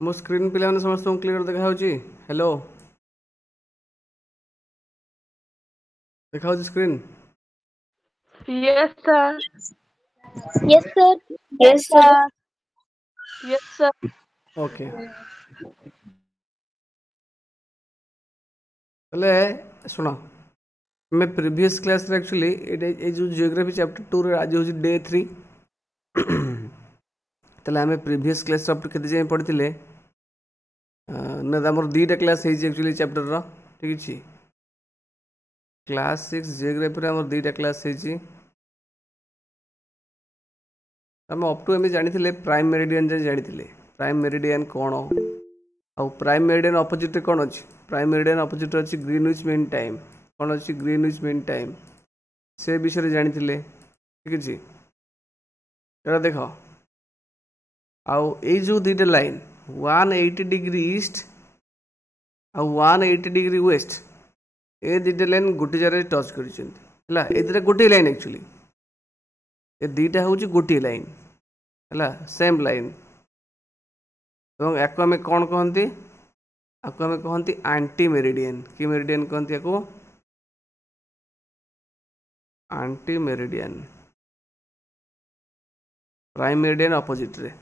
मो स्क्रीन पे समस्त क्लियर देखा हेलो देखा screen Yes, sir. Yes, sir. Yes, sir. Yes, sir. Okay हेले शुण मैं प्रीवियस क्लास रे एक्चुअली ये जो जियोग्राफी चैप्टर 2 रे आज हूँ डे 3 तेल आम प्रीवियस क्लास चैप्टर केते जाए पढ़ी ना आमर दुईटा क्लास एक्चुअली चैप्टर रो ठीक अच्छे क्लास 6 जियोग्राफी रे आमर दुईटा क्लास आम अप टू एम जानी प्राइम मेरिडियन जाए जानी प्राइम मेरिडियन कौन आउ प्राइम मेरिडियन अपोजिट कौन अच्छी प्राइम मेरिडियन अपोजिट अच्छी ग्रीनविच मीन टाइम कौन अच्छी ग्रीनविच मीन टाइम से विषय जानी ठीक अच्छे एटा देख आउ ये जो दुईटा लाइन 180 डिग्री ईस्ट आउ 180 डिग्री वेस्ट ये दुईटा लाइन गोटे जगह टच कर गोटे लाइन एक्चुअली ये दुईटा हूँ गोटे लाइन है सेम लाइन और या आम कौन कहती आपको आम कहती आंटी मेरिडियन कि मेरिडियन कहती या aunty meridian prime meridian opposite ray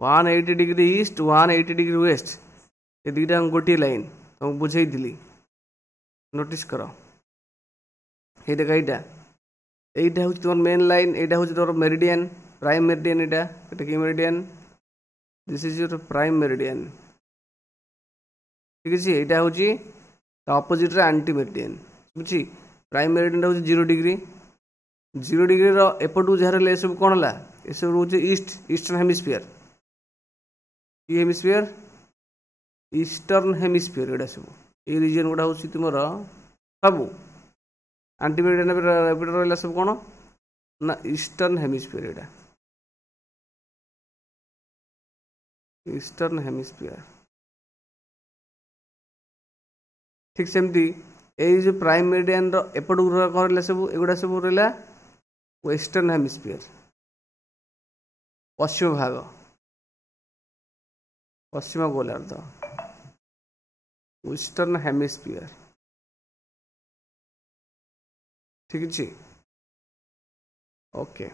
180 degree east 180 degree waste ये दुईटा गोटे लाइन तुमको बुझे नोटिस कर ये देख यहाँ हूँ तुम मेन लाइन यहाँ हूँ तुम मेरिडियन प्राइम मेरिडियन यहाँ कि meridian this is your prime meridian ठीक अच्छे यहाँ हूँ अपोजिट रे आंटी मेरिडियन बुझी प्राइम मेरिडियन हूँ 0 डिग्री एपटू जहाँ रहा सब कौन है ये सब रोचे ईस्टर्न हेमिस्फीयर ये हेमिस्फीयर ईस्टर्न हेमिस्फीयर यहाँ सब ये रिजन गुड़ा हूँ तुम सब आंटी मेरिडियन रहा सब कौन ना ईस्टर्न हेमिस्फीयर यहाँ ईस्टर्न हेमिस्फीयर ठीक सेमती ये जो प्राइम मेरिडियन एपटू कौन सब एगुड़ा सब रहा वेस्टर्न हेमिस्फीयर पश्चिम भाग पश्चिम गोलार्ध वेस्टर्न हेमिस्फीयर ठीक अच्छे ओके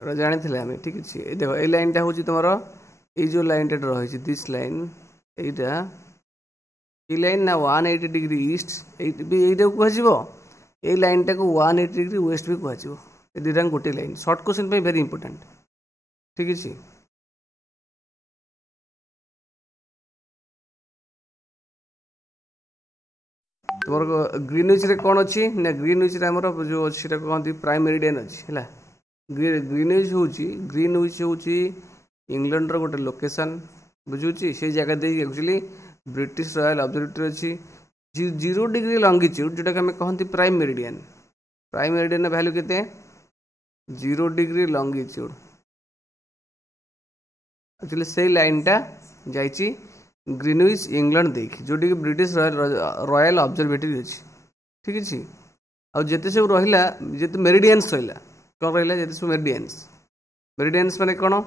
जानी आम ठीक अच्छे देख ये लाइनटा हूँ तुम ये जो लाइन रही दिस लाइन यहाँ ये लाइन ना 180 डिग्री ईस्ट यहीटा कह ये लाइन टाक 180 डिग्री वेस्ट भी कह दुईटा गोटे line short question very important ठीक अच्छे तुम ग्रीनविच रे कौन अच्छी ना ग्रीनविच रे आमर जो अच्छी कहते प्राइम मेरिडियन अच्छी है ग्रीनविच हूँ इंग्लैंड रो गोटे लोकेशन बुझुची से जगह they actually British royal observatory अच्छी 0 डिग्री लंगिट्यूड जोटा कि कहते प्राइम मेरिडियन वैल्यू केते 0 डिग्री लंगिट्यूड एक्चुअली से लाइनटा जाइए ग्रीनविच इंग्लैंड देखी जोटी ब्रिटिश रॉयल ऑब्जर्वेटरी अच्छी ठीक अच्छे आउ जिते सब रहा जिते मेरिडियंस रहा कौन रहा जिते सब मेरिडियंस माने कौन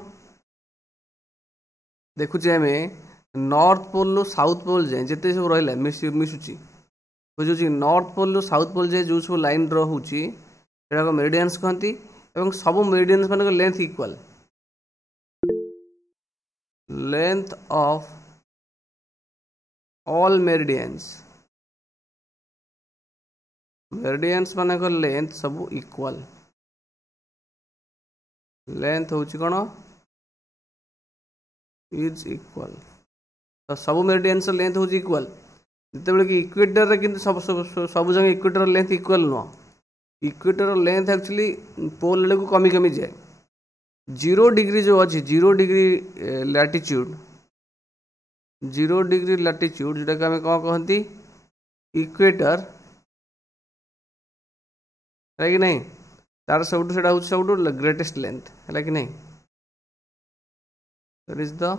देखुचे आम नॉर्थ पोल रू साउथ पोल जाए जिते सब रहा मिशुची बुझुची नॉर्थ पोल रू साउथ पोल जाए जो सब लाइन रोचे मेरिडियंस कहती और सब मेरिडियंस मान length equal length of all meridians मान लेंथ सब इक्वल लेंथ हूँ कौन इज इक्वल तो सब मेरिडियंस लेंथ हूँ इक्वल जिते कि इक्वेटर रे किंतु सब सब जगह इक्वेटर लेंथ इक्वल नुह इक्वेटर लेंथ एक्चुअली पोल को कमी कमी जाए 0 डिग्री जो अच्छी 0 डिग्री लैटिट्यूड 0 डिग्री लैटिट्यूड जोटा कि आम कौन कहती इक्वेटर है कि नहीं तार सब सब ग्रेटेस्ट लेंथ है कि नहीं that is the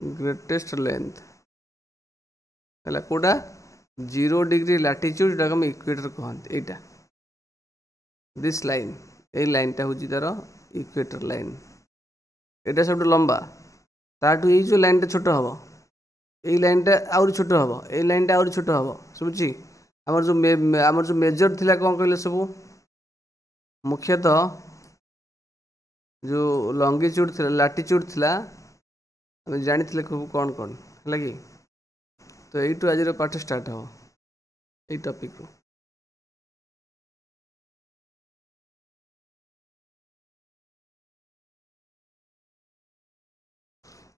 greatest length है कौटा 0 डिग्री लैटिट्यूड जोटा कि इक्वेटर कहते यहाँ दिस लाइन ए लाइनटा हूँ तार इक्वेटर लाइन एटा सब लंबा ताठू ये जो लाइनटा छोट हम ये लाइनटा आउरी छोट हम ये लाइनटा आउरी छोट हम शुभुची आमर जो मेजर थिला कौन कहले सब मुख्यतः जो लंगिट्यूड थिला लाटिट्यूड थिला आम जानी कौन कौन है कि तो यू आज पाठ स्टार्ट हम ये टॉपिक रू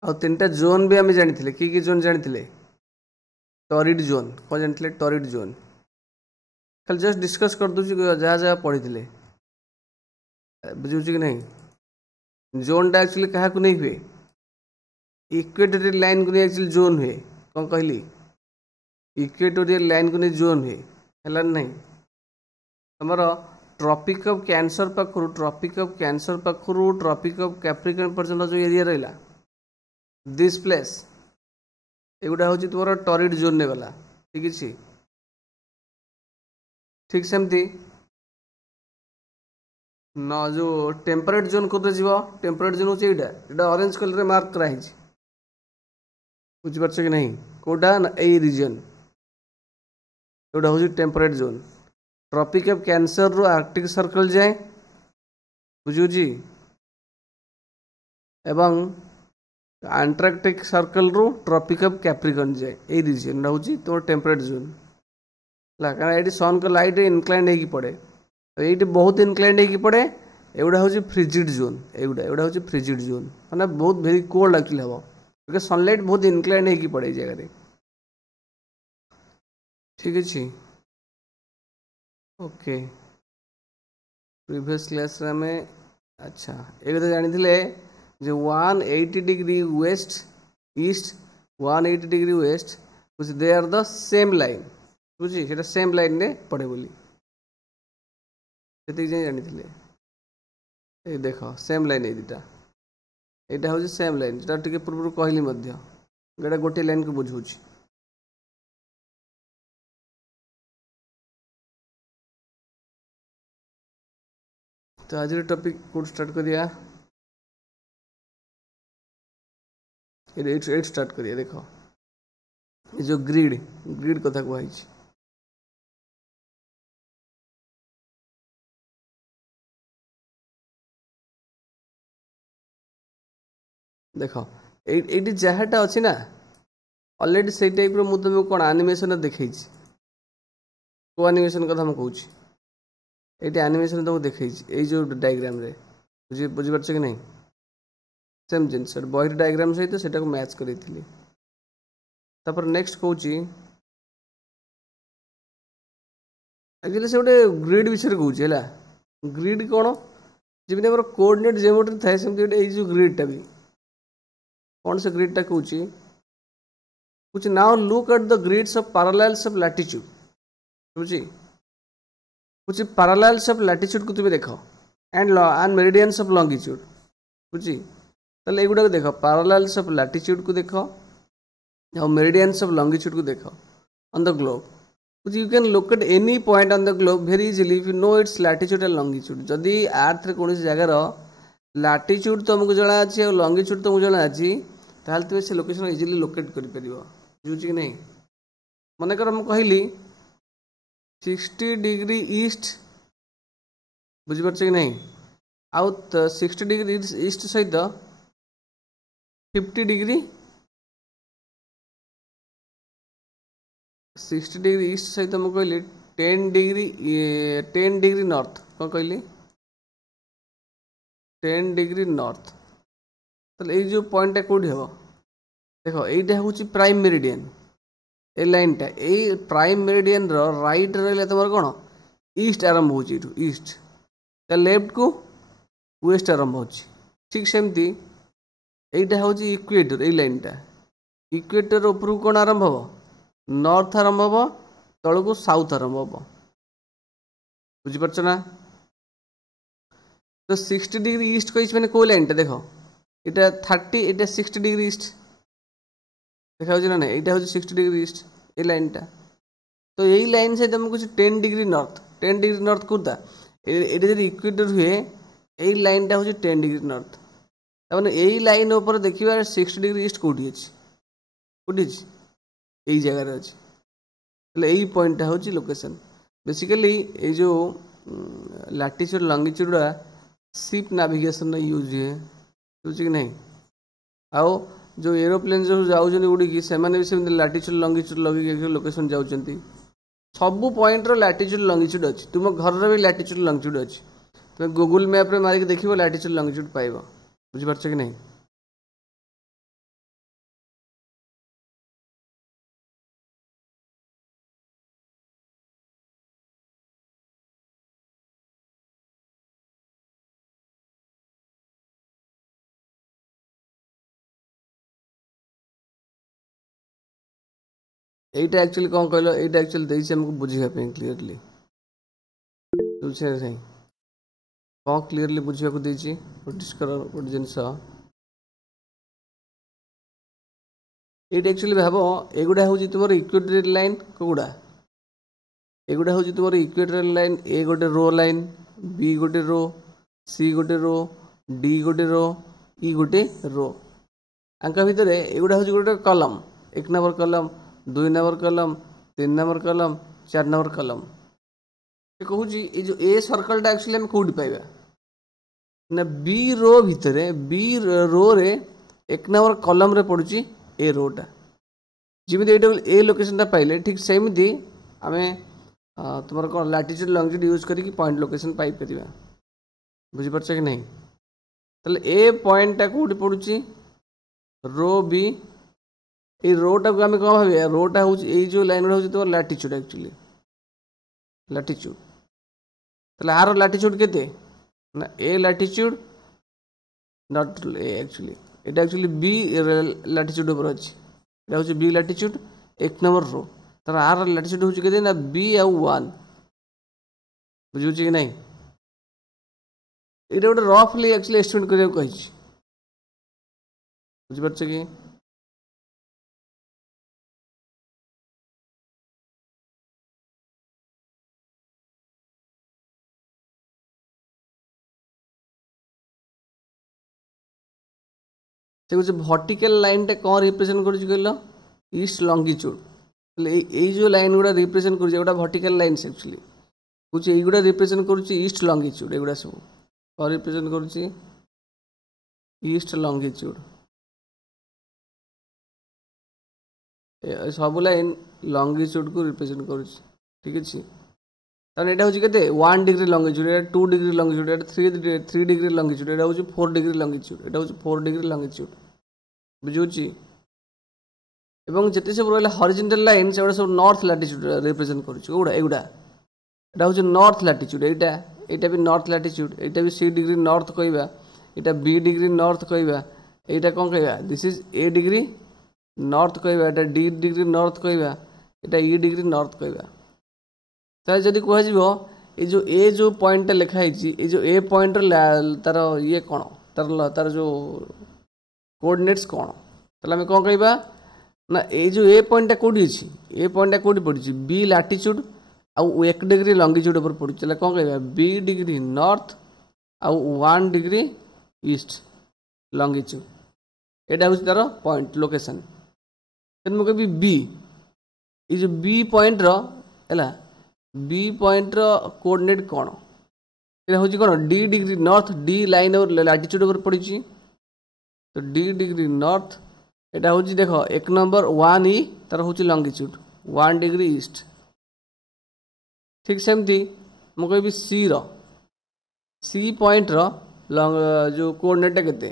आ तीन टा जोन भी आम जानी कि जोन जानी टॉरिड जोन कौन जानी टॉरिड जोन खाली जस्ट डिस्कस कर दूसरी जहाँ जहाँ पढ़ी थे बुझे कि नहीं जोनटा एक्चुअली क्या नहीं हुए इक्वेटोरियल लाइन को नहीं एक्चुअली जोन हुए कौन कहली इक्वेटोरियल लाइन को नहीं जोन हुए है नहीं आमर ट्रॉपिक ऑफ कैंसर पाखु ट्रॉपिक ऑफ कैंसर पाखु ट्रॉपिक ऑफ कैप्रिकॉर्न पर्यंत जो एरिया रहा दिस प्लेस एगुड़ा हूँ तुम टॉरिड जोन ने गला ठीक है ठीक सेमती न जो टेम्परेट जोन कोते जीव टेम्परेट जोन होची एटा ऑरेंज कलर रे मार्क कराई बुझी परछ कि नहीं कोडा ए रीजन एटा होची temperate zone tropic of cancer रो आर्कटिक सर्कल जाए बुझुजी एवं अंटार्कटिक सर्कल रो ट्रॉपिक ऑफ कैप्रिकॉर्न जाए ए रीजन होची तो टेम्परेट जोन ला कारण ये सन को लाइट इनक्लाइन होगी पड़े ये बहुत इनक्लाइन होगी पड़े एगुड़ा हूँ फ्रिजिड जोन एगुड़ा हूँ फ्रिजिड जोन मैंने बहुत वेरी कोल्ड एक्चुअली हम क्योंकि सनलाइट बहुत इनक्लाइन होगी पड़े जगह ठीक अच्छे ओके प्रीवियस क्लास में अच्छा एक जानी जो 180 degree west east 180 degree west they are the same line बुझी से सेम लाइन ने पड़े बोली जानी ये देख सेम लाइन ये दुटा यहाँ हूँ सेम लाइन जो टे पूर्व कहली गड़ा गोटे लाइन को बुझाऊँ तो आज टॉपिक कौट स्टार्ट करिया एट स्टार्ट करिया देख ये जो ग्रिड ग्रिड कथा कहई देख ये जहाँटा अच्छी ना ऑलरेडी से टाइप मुझे तुमको कौन आनिमेशन देखी को आनिमेशन कथा मुझे कहूँ ये आनिमेशन तुमको देखी ये जो डायग्राम रे बुझीपार कि नहीं सेम जिनस बही डायग्राम सहित से मैच करी तापर नेक्स्ट कहूँ एक्चुअली से गोटे ग्रिड विषय कहूँ है ग्रिड कौन जमी आम कोऑर्डिनेट ज्योमेट्री थाए सेमती जो ग्रिडटा भी कौन से ग्रिडटा कहूँ now look at the grids of parallels of latitude बुझी कुछ पैरेलल्स ऑफ लैटिट्यूड को तुम देख एंड मेरिडियंस ऑफ लॉन्गिट्यूड बुझी ताले एगुड़ा देख पैरेलल्स ऑफ लैटिट्यूड को देख और मेरिडियंस ऑफ लॉन्गिट्यूड को देख on the globe you can locate any point on the globe very easily if you know it's latitude and longitude जदि अर्थ रे कौन जगार लैटिट्यूड तुमको जना अच्छी और लॉन्गिट्यूड तुमको जना अच्छी ताल तुम से लोकेशन इजिली लोकेट कर पार बुझुची कि नहीं मनकर मुझे कहली 60 डिग्री ईस्ट बुझीपार कि नहीं आउ 60 डिग्री ईस्ट सहित 50 डिग्री 60 डिग्री ईस्ट सहित मुझे कहली 10 डिग्री नॉर्थ कौन कहली 10 डिग्री नॉर्थ तो ये जो पॉइंटा कौटी हम देख यहीटा हूँ प्राइम मेरिडियन ए लाइनटा ये प्राइम मेरिडियन राइट रहा तुम कौन ईस्ट आरंभ हो ईस्ट लेफ्ट को वेस्ट आरंभ हो ठीक सेमती यहीटा हूँ इक्वेटर ये लाइनटा इक्वेटर उपरू कौन आरंभ हम नॉर्थ आरंभ हम तल को साउथ आरंभ हम बुझीपार ना तो 60 डिग्री ईस्ट कही मैंने कौ लाइनटा देख यहाँ 30 यहाँ 60 डिग्री ईस्ट देखा ना ना यहाँ हूँ 60 डिग्री ईस्ट ये लाइनटा तो यही लाइन से तुम कुछ 10 डिग्री नॉर्थ 10 डिग्री नॉर्थ कौटा एटी जब इक्वेटर हुए यही लाइनटा हूँ 10 डिग्री नॉर्थ ताने यही लाइन ऊपर देखिए 60 डिग्री ईस्ट कौटी अच्छी कौटी यही जगार अच्छी यही पॉइंटा हूँ लोकेशन बेसिकली ये जो latitude longitude ship navigation use हुए बुझे कि नहीं आओ जो एरोप्लेन जो जाऊँ उड़ी से लैटिट्यूड लॉन्गिट्यूड लगे लोकेशन जाऊँच सबू पॉइंट लैटिट्यूड लॉन्गिट्यूड अच्छी तुम घर भी लैटिट्यूड लॉन्गिट्यूड अच्छी तुम गूगल मैप रे मारिक देखिए लैटिट्यूड लॉन्गिट्यूड पाइब बुझीपार कि नहीं এইটা एक्चुअली कौन कहल এইটা एक्चुअली देइছে हमको बुझिया क्लीयरली बुझे नहीं कौन क्लीयरली बुझा देइछि नोटिस कर गोटे जिनस এইটা एक्चुअली भाव एगुड़ा हूँ तुम इक्वेटोरियल लाइन कौड़ा एगुड़ा हूँ तुम इक्वेटोरियल लाइन ए गोटे रो लाइन बी गोटे रो सी गोटे रो डी गोटे रो ई गोटे रो आंका भितर एगुड़ा हूँ गोटे कलम 1 नंबर कलम 2 नंबर कलम 3 नंबर कलम 4 नंबर कलम ये कहूँ ये जो ए सर्कलटा एक्चुअली आम कौटी पाइबा ना बी रो भितर बी रो रे 1 नंबर कलम रे पड़ुची ए रोटा जमी ए लोकेशन पाइले ठीक सेमती आम तुम कौन लैटिट्यूड लॉन्गिट्यूड यूज करके पॉइंट लोकेशन पाई परिबा बुझीपार कि नहीं ताले ए पॉइंटा कौटी पड़ुची रो बी ये रोटा को आम कौन भाव रोटा हूँ जो लाइन गुड़ा हूँ तुम लैटिट्यूड एक्चुअली लैटिट्यूड ताले आर लैटिट्यूड केते ना ए latitude not a actually Etah actually B latitude ऊपर अच्छी एटा हूँ बी लैटिट्यूड 1 नंबर रो तार आर लैटिट्यूड हूँ केते ना बी आउ 1 बुझुची कि नहीं ये गोटे रफली एक्चुअली एस्टिमेट करिया कहि बुझिपार कि भर्टिकल लाइन टे कौन रिप्रेजेंट कर ईस्ट लॉन्गिट्यूड जो लाइन गुड़ा रिप्रेजेंट कर भर्टिकल लाइन एक्चुअली कुछ युड़ा रिप्रेजेंट कर ईस्ट लॉन्गिट्यूड एगुड़ा सब कौन रिप्रेजेंट कर ईस्ट लॉन्गिट्यूड सब लाइन लॉन्गिट्यूड को रिप्रेजेंट कर ठीक अच्छे ताने एटा होची केते 1 डिग्री लॉन्गिट्यूड एटा 2 डिग्री लॉन्गिट्यूड एटा 3 डिग्री लॉन्गिट्यूड एटा होची 4 डिग्री लॉन्गिट्यूड एटा होची 4 डिग्री लॉन्गिट्यूड बुझुची एवं जते सब रहला हॉरिजॉन्टल लाइन से सब नॉर्थ लैटिट्यूड रिप्रेजेंट करूची ओडा एगुडा एटा होची नॉर्थ लैटिट्यूड एटा भी नॉर्थ लैटिट्यूड एटा भी सी डिग्री नॉर्थ कहबा एटा बी डिग्री नॉर्थ कहबा एटा कोन कहबा this is a degree north कहबा एटा डी डिग्री नॉर्थ कहबा एटा ई डिग्री नॉर्थ कहबा तार जदि कह ये जो पॉइंट लिखाई ये जो ए पॉइंट तार ये कौन तार जो कोऑर्डिनेट्स कौन ताले आम कौन कहबा ना ये जो ए पॉइंट कौटी अच्छी ए पॉइंट कौटी पड़ी बी लैटिट्यूड आउ 1 डिग्री लॉन्गिट्यूड ऊपर पड़ी कौन कहबा बी डिग्री नॉर्थ आउ 1 डिग्री ईस्ट लॉन्गिट्यूड एटा हूँ तार पॉइंट लोकेशन मुझे कहबी बी ये जो बी पॉइंट है बी पॉइंट कोऑर्डिनेट कौन ये हूँ कौन D degree north D line और लैटिट्यूड ऊपर पड़ी तो डी डिग्री नॉर्थ एटा हूँ देख 1 नंबर 1 ई तार हूँ लॉन्गिट्यूड 1 डिग्री ईस्ट ठीक सेमती मुझे कहबी सी पॉइंट जो कोऑर्डिनेट केते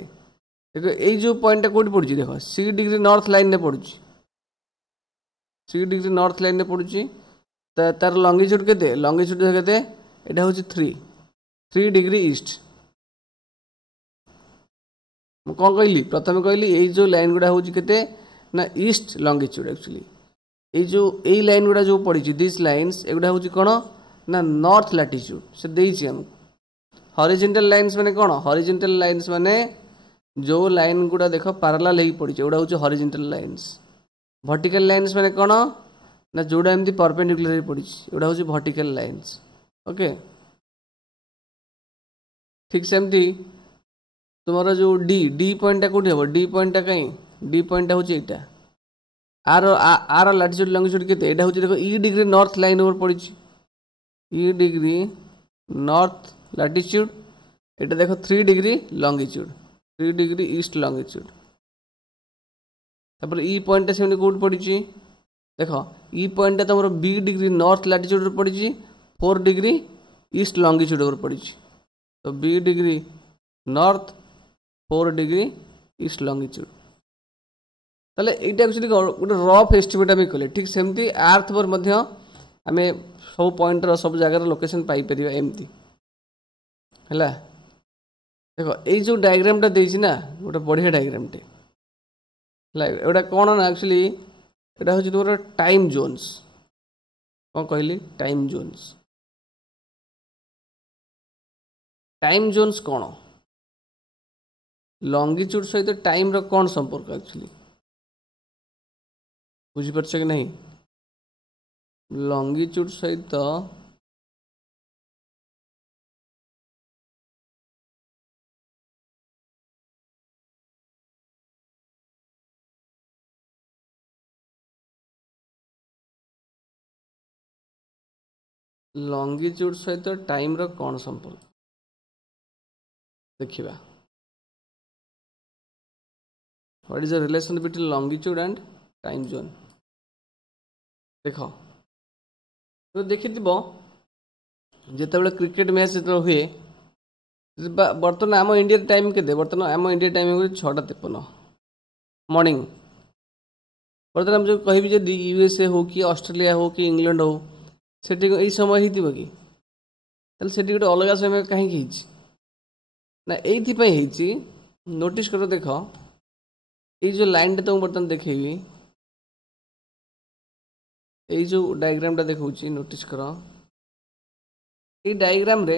देखो ये जो पॉइंट कौटी पड़ी देख सी डिग्री नॉर्थ लाइन में पड़ी सी डिग्री नॉर्थ लाइन में पड़ी तार लॉन्गिट्यूड केते लॉन्गिट्यूड केते एटा हूँ 3 डिग्री ईस्ट मु कौन कहली प्रथम कहली ये जो लाइन गुड़ा हूँ केते ना ईस्ट लॉन्गिट्यूड एक्चुअली ये जो यही लाइन गुड़ा जो पड़ी दिस लाइन्स एगुड़ा हूँ कौन ना नॉर्थ लैटिट्यूड से देइछि हमको हॉरिजॉन्टल लाइन्स माने कौन हॉरिजॉन्टल लाइन्स माने जो लाइन गुड़ा देख पैरेलल हो पड़ी एगुड़ा हूँ हॉरिजॉन्टल लाइन्स वर्टिकल लाइन्स माने कौन ना जोड़ा एमती परपेंडिकुलर पड़ी एगुड़ा हूँ वर्टिकल लाइन्स ओके ठीक सेमती तुमर जो डी डी पॉइंट कौटी हम डी पॉइंट कहीं डी पॉइंट हूँ यहाँ आर आर लाटिट्यूड लंगिट्यूड केते एटा होची देखो ई डिग्री नॉर्थ लाइन ऊपर पड़ी ई डिग्री नॉर्थ लाटिट्यूड एटा देखो 3 degree longitude 3 degree east longitude तापर ई पॉइंट से कोड पड़ी देखो ई पॉइंट तुम बी डिग्री नॉर्थ लाटिट्यूड पड़ी 4 डिग्री ईस्ट लंगिट्यूड ऊपर पड़ी तो बी degree north 4 degree east longitude ताले एटा एक्चुअली गोटे रफ एस्टिमेट आम कले ठीक सेमती आर्थ पर मध्य आम सब पॉइंट सब जगार लोकेशन पाई परिबा एमती हैला देखो ये जो डायग्राम टा देछि ना गोटे बढ़िया डायग्राम टे हैला एटा कोन ना एक्चुअली एटा होछि तोर टाइम जोन्स कोन कहली टाइम जोन्स कोन लॉन्गिट्यूड सहित टाइम रो कोन संपर्क एक्चुअली बुझी परछ कि नहीं लॉन्गिट्यूड सहित लॉन्गिट्यूड सहित टाइम रो कोन संपर्क देखिबा what is the relation between longitude and time zone देख तो देखी जिते क्रिकेट मैच जो हुए बर्तमान आम इंडिया टाइम के बर्तमान आम इंडिया टाइम हो 6:53 मॉर्निंग बर्तमान जो कहि यूएसए हो कि ऑस्ट्रेलिया हो कि इंग्लैंड हो सेठी यही समय ही कि सेठी गोटे अलग समय कहीं ना ये नोटिस कर देख ये जो लाइन टा तुम बर्तमान देखेबी ये जो डायग्राम टा देखौची नोटिस कर ये डायग्राम रे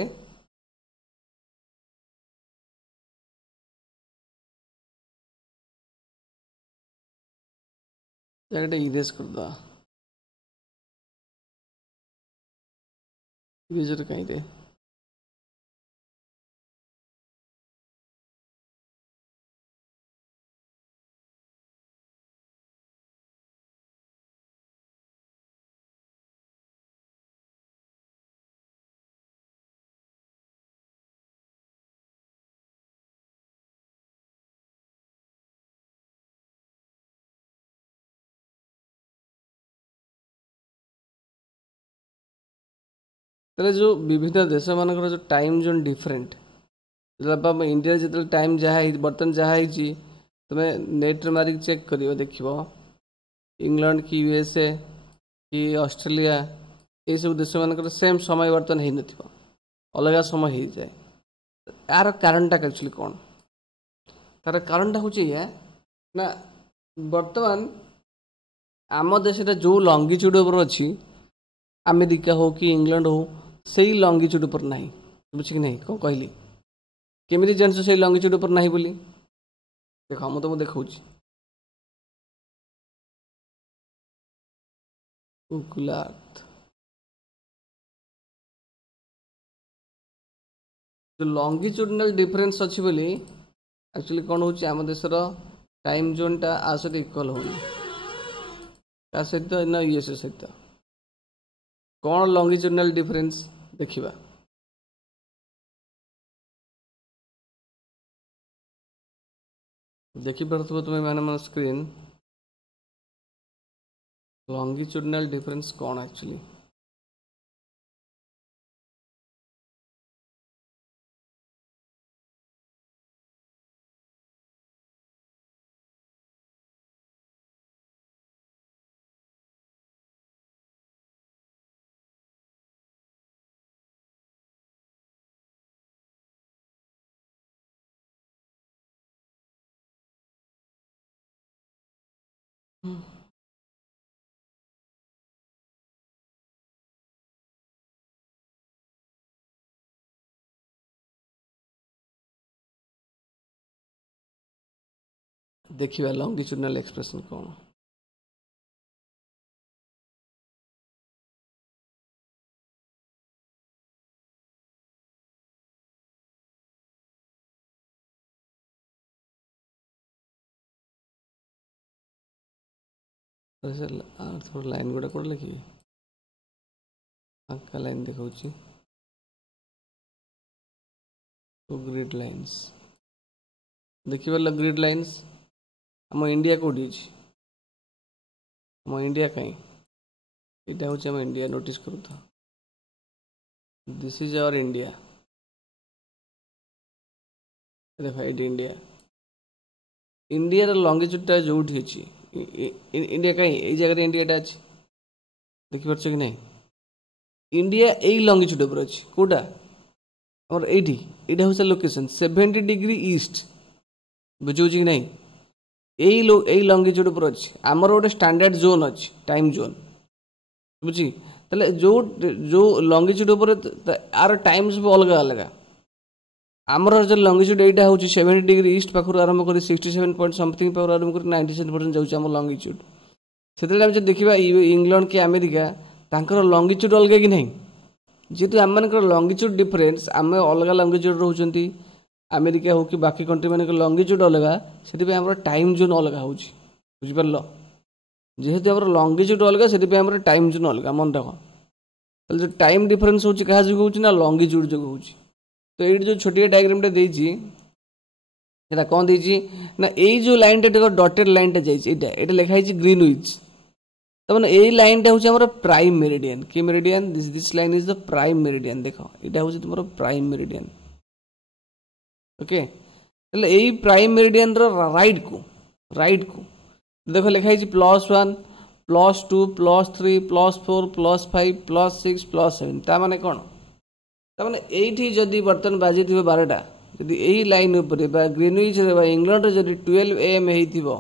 जगह इरेज कर दो इरेजर कहीं रे जो विभिन्न देश मानकर जो टाइम जोन डिफरेंट इंडिया जो टाइम जहाँ बर्तमान जहाँ तुम्हें नेट मारिक चेक कर देख इंग्लैंड कि यूएसए कि ऑस्ट्रेलिया ये सब देश मानकर सेम समय बर्तमान हो न अलग समय हो जाए यार कारणटा एक्चुअली कौन तार कारणटा हूँ ना बर्तमान आम देश जो लंगिट्यूड ऊपर अच्छी अमेरिका हो कि इंग्लैंड हो सही लंगिट्यूड पर नहीं बुझ कि नहीं कौन कहली केमी जान से लंगिट्यूड पर नहीं बोली देख मुझे तुमको देखा उकुलार्थ जो लंगिट्यूडनल डिफरेंस अच्छी बोली एक्चुअली कौन हो आम देशर टाइम जोनटा आ सहित इक्वल होनी क्या सहित ना यूएसए सहित कौन लंगिट्यूडनल डिफरेंस देखिबा देखी पार्थुब तुम्हें मैंने मन स्क्रीन लंगिट्यूडनल डिफरेंस कौन एक्चुअली देखिए लंगिट्यूडनल एक्सप्रेशन कौन थोड़ा लाइन गुड़ा कोड लिखी आंका लाइन देखा ग्रिड लाइन्स देखिए ग्रिड लाइन्स आम इंडिया कौटी आम इंडिया कहीं यहाँ हूँ आम इंडिया नोटिस करूँ दिस इज आवर इंडिया देख ये इंडिया इंडिया लंगिट्यूडटा जो अच्छी इंडिया कहीं ये जगह इंडियाटा अच्छी देखिपार कि नहीं इंडिया यही लंगिट्यूड पर अच्छी कौटा और ये हूँ लोकेशन 70 डिग्री ईस्ट बुझे कि नहीं यही लंगिट्यूड पर अच्छी आमर गोटे स्टैंडर्ड जोन अच्छी टाइम जोन बुझी ताले जो जो लंगिट्यूड पर आर टाइम सब अलग अलग आमर जो लंगिट्यूड यहाँ हूँ 70 डिग्री ईस्ट पाखर आरंभ कर 67 पॉइंट समथिंग पाखर आरंभ कर 97% जाऊँ लंगिट्यूड से देखा इंग्लैंड कि अमेरिका तांकर लंगिट्यूड अलग कि नहीं जेहेतु आम मान लंगिट्यूड डिफरेन्स आम अलग लंगिट्यूड रोचे अमेरिका हो कि बाकी कंट्री मान लंगिट्यूड अलग से आम टाइम जोन अलग हो बुझिपार जेहेतु आम लंगिट्यूड अलग से आम टाइम जोन अलग मन रख जो टाइम डिफरेन्स हो क्या जो ना लंगिट्यूड जो हो तो ये जो छोटिया डायग्राम कौन देती ना यही जो लाइन डटेड लाइन जाइए लिखाई ग्रीनविच तो मैंने यही लाइन हूँ आम प्राइम मेरिडियन कि meridian this line is the prime meridian देख यहाँ हूँ तुम प्राइम मेरिडियन ओके यही प्राइम मेरिडियन राइट को देख लिखाई +1 +2 +3 +4 +5 +6 +7 ता माने कौन ताने एठी जदि बर्तन बाजी थी 12टा जदि यही लाइन ऊपर ग्रीनविच इंग्लैंड जदि 12 AM होइथिबो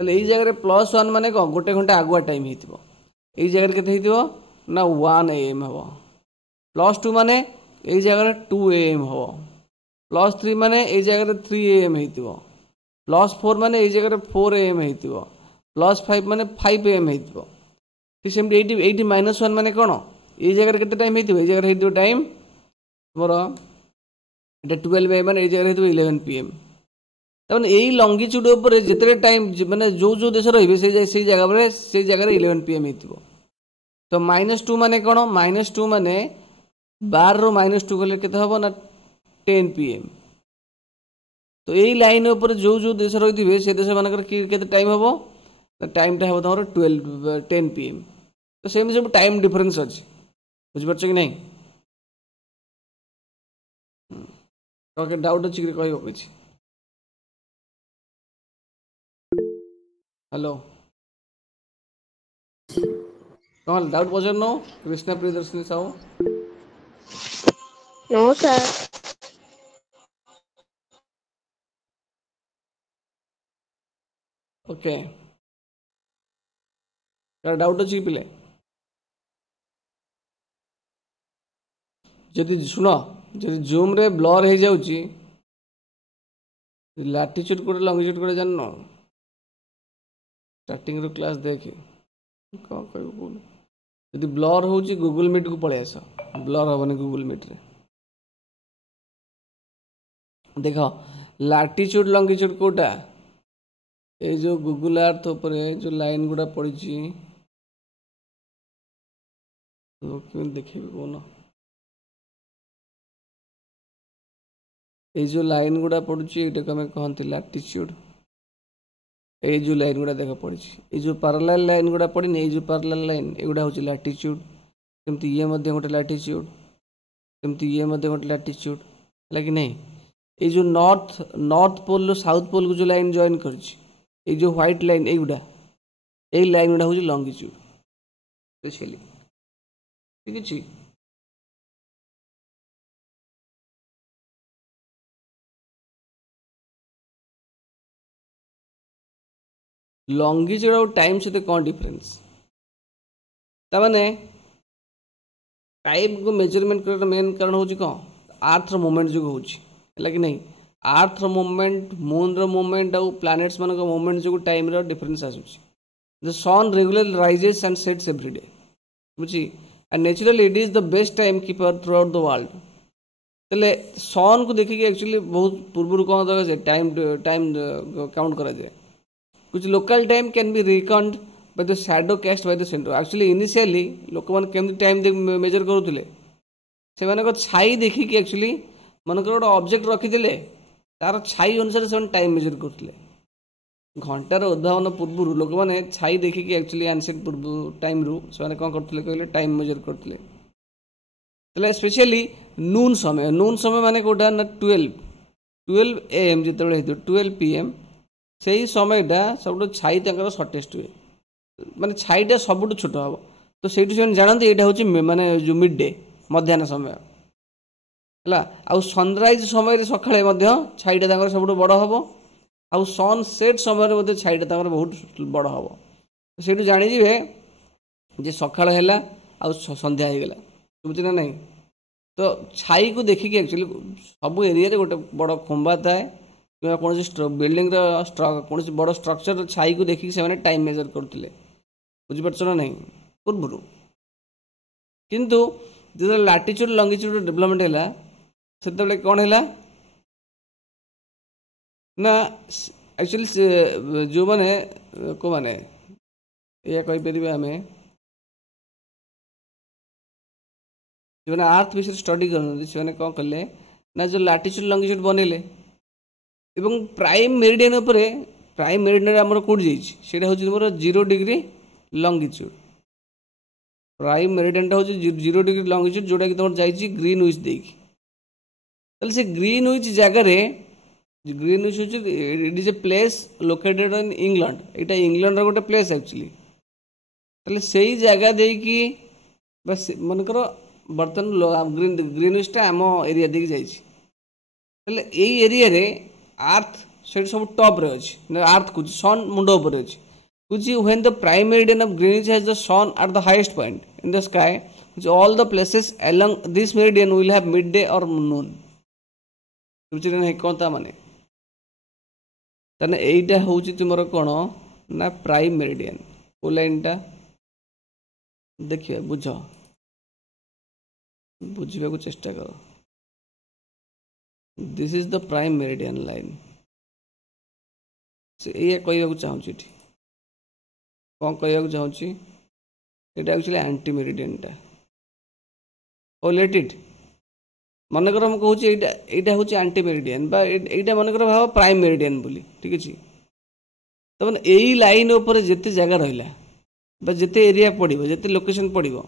ताले एही जगह +1 माने कौन गोटे घंटा आगुआ टाइम होइथिबो एही जगह केते होइथिबो ना 1 AM हबो +2 माने एही जगह 2 AM हबो +3 माने एही जगह 3 AM होइथिबो +4 माने एही जगह 4 AM होइथिबो +5 माने 5 AM होइथिबो ठीक सेमती एठी -1 माने कौन ये जगह केते टाइम होइथिबो ए जगह होइथिबो टाइम मोर एटा 12 AM माने ए जगह होइथिबो 11 PM तब यही लंगिट्यूड ऊपर जितने टाइम माने जो देश रही से जगह 11 PM होइथिबो तो -2 माने कौन -2 माने 12 रो -2 गले केते हबो ना 10 PM तो यही लाइन ऊपर जो देश रही से देश मानकर केते टाइम हबो टाइम टा हबो तमरो 10 PM तो सेम सब टाइम डिफरेंस अच्छी बुझिपार कि नहीं ओके डाउट अच्छी कहब कि हेलो कौन डाउट पचार no Krishna Priyadarshini Sahu no sir okay doubt अच्छी पिले जदि शुण जदि जूम रे ब्लर हो जाऊँगी लाटिट्यूड कोड लंगिट्यूड कोड जान स्टार्टिंग रो क्लास देख कौन कह जदि ब्लर हो गूगल मीट को पलि आस ब्लर हेनी गूगल मीट रे देख लाटिट्यूड लंगिट्यूड कोटा ये जो गूगल अर्थ ऊपर जो लाइन गुड़ा पड़ी देखे कौन ये जो लाइन गुड़ा पड़ुची ये आम कहते लाटिट्यूड ये जो लाइन गुड़ा देख पड़ी ये जो पैरेलल लाइन गुड़ा पड़ी ये जो पैरेलल लाइन एगुड़ा हूँ लाटिट्यूड सेमती ये गोटे लाटिट्यूड सेमती ये गोटे लाटिट्यूड है कि नहीं ये जो नॉर्थ पोल साउथ पोल को जो लाइन जॉइन कर जो व्हाइट लाइन एगुड़ा यही लाइन गुड़ा हूँ लंगिट्यूड स्पेशली ठीक अच्छे लंगिट्यूड और टाइम सहित कौन डिफरेंस ताने टाइम को मेजरमेंट कर मेन कारण हूँ कौन अर्थ मूवमेंट जो हूँ कि नहीं अर्थ मूवमेंट मून मूवमेंट और प्लैनेट्स मान मूवमेंट जो टाइम डिफरेंस आसूँ the sun regular rises and sets every day बुझी and naturally it is the best time keeper throughout the world तेल सन को देखिए एक्चुअली बहुत पूर्व कौन दे टाइम टाइम काउंट करा जाए which local time can be reckoned by the shadow cast by the center. Actually initially लोक मान केमती टाइम मेजर करूले से माने छाई देखिकी एक्चुअली मनकर गोटे ऑब्जेक्ट रखिले तार छाई अनुसार से टाइम मेजर करते घंटार उद्भावन पूर्व लोक मैंने छाई देखिकी एक्चुअली एनसेंट टाइम रू से कौन करते कहले टाइम मेजर करते स्पेशली नून समय माने कोटा ना 12 AM जिते 12 PM से ही समयटा सब छाई सर्टेस्ट हुए माने छाईटा सब छोट हम तो से जानते यहाँ हूँ माने जो मिड डे मध्याह्न समय है आउ सनराइज समय सका छाईटा सब बड़ हम आउ सन सेट समय छाईटा बहुत बड़ हम से जानीजे जे सका है आ संध्या होगा बुझे ना नहीं तो छाई को देखिए एक्चुअली सब एरिया गोटे बड़ खंबा थाए कि कौन बिल्डिंग कौन बड़ स्ट्रक्चर छाई को देखिए से टाइम मेजर करते बुझीपार ना नहीं पूर्व किंतु जो लाटिट्यूड लंगिट्यूड डेवलपमेंट है से कौन है ना एक्चुअली जो मैंने को मैंने या कहीपर आम जो आर्थ विषय स्टडी करने कौन कले ना जो लाटिट्यूड लंगिट्यूड बनइले एवं प्राइम मेरिडियन प्राइम मेरिडियन आमर कौट जाइए हूँ मोर 0 डिग्री लंगिट्यूड प्राइम मेरिडियन हूँ 0 डिग्री लंगिट्यूड जोटा कि तुम जाइए ग्रीन विच देखिए से ग्रीन विच जगार ग्रीन विच हूँ it is a place located in England यहाँ इंग्लैंड गोटे प्लेस एक्चुअली से ही जगह देकी बस मनकर बर्तमान ग्रीन विचटा आम एरिया देखिए जाइए यही एरिया रे आर्थ से सब टॉप रे अच्छी आर्थ कुछ सन मुंड उपर अच्छी कुछ when the prime meridian of Greenwich has the sun at the highest point in the sky which all the places along this meridian will have midday or noon बुझे नहीं कौन ता माने तने एटा होची तुमरो कोन ना प्राइम मेरिडियन ओ लाइनटा देखिए बुझो बुझिबा को चेष्टा करो this is the prime meridian line से ये कहबा को चाहूँ एठी कौन कहबा को चाहूँ एटा एक्चुअली एंटी मेरिडियन टा ओ लेट इट मनकर हम कहूँ यहाँ हूँ एंटी मेरिडियन यहाँ मनकर भाव प्राइम मेरिडियन बोली ठीक अच्छे तो मैंने यही लाइन उपर जिते जगह रहा जिते एरिया पड़ो जिते लोकेशन पड़ो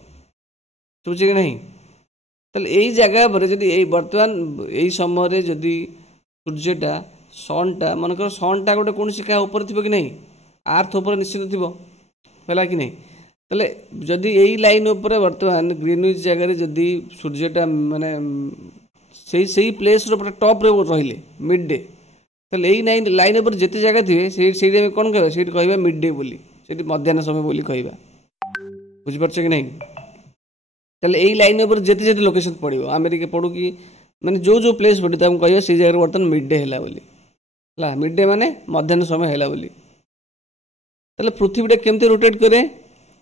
सोचे कि नहीं ताले यही जगह पर जदि बर्तमान यही समय जदि सूर्यटा सनटा मनकर सनटा गोटे कौन क्या ऊपर थी कि नहीं आर्थ उपर निश्चित थी है कि नहीं ताले जदि यही लाइन उपर बर्तमान ग्रीनविच जगह जदि सूर्यटा माने से प्लेस टॉप रे रहिले मिड डे ताले यही लाइन उपर जिते जगह थे से कौन कह से कह मिड डे बोली से मध्याह्न समय बोली कहवा बुझीपार कि नहीं ताले यही लाइन उपर जिते जिते लोकेशन पड़ो अमेरिका पड़ू कि माने जो प्लेस पड़ी कह से जगह बर्तमान मिड डे है बोली है मिड डे माने मध्याह्न समय है बोली ताले पृथ्वीटा केमती रोटेट करे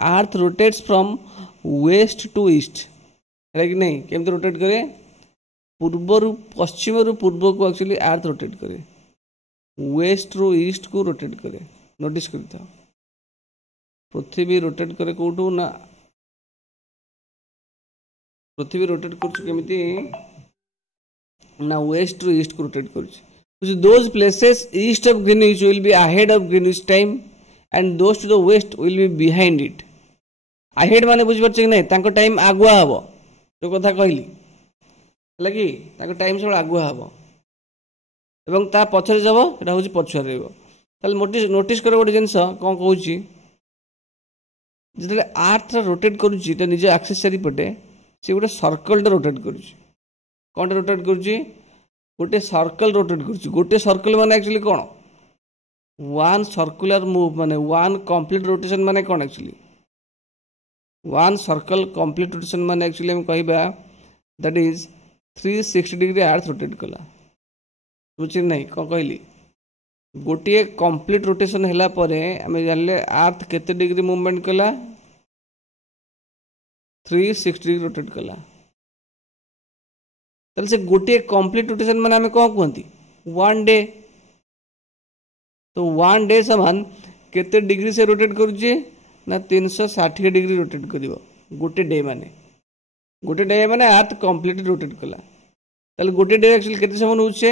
earth rotates from west to east है कि नहीं केमती रोटेट करे पूर्व पश्चिम रु पूर्व को एक्चुअली अर्थ रोटेट करे वेस्ट रु ईस्ट को रोटेट करे नोटिस करता पृथ्वी रोटेट करे कोठू ना पृथ्वी रोटेट करमिति ना वेस्ट रु ईस्ट को रोटेट कर those places east of Greenwich will be ahead of Greenwich time and those to the west will be behind it ahead माने बुझ कि नहीं तांको टाइम आगुआ हम जो कथा कहली है कि टाइम सब आगुआ हम एवं ता पछरे जब एटा हूँ पछुआ रही नोटिस कर गोटे जिनस कौन कहूँ जो आर्थ रोटेट कर निज एक्सिस चारिपटे से गोटे सर्कल रोटेट कौन रोटेट गोटे सर्कल रोटेट गोटे सर्कल माने एक्चुअली कौन वन सर्कुलर मूव माने वन कंप्लीट रोटेशन माने कौन actually one circle complete rotation माने एक्चुअली हम कहबा that is 360 degree earth rotate कला बुझे नहीं कौन कहली गोटे कंप्लीट रोटेशन हैला परे हमें जानले अर्थ केते डिग्री मूवमेंट कला 360 डिग्री रोटेट कला तल से गोटे कंप्लीट रोटेशन माने हमें कौन कहती वन डे तो वन डे समान केते डिग्री से रोटेट करुचे ना 360 डिग्री रोटेट करिवो गोटे डे माने अर्थ कंप्लीट रोटेट कला ताले गोटे डे एक्चुअली केते समय होचे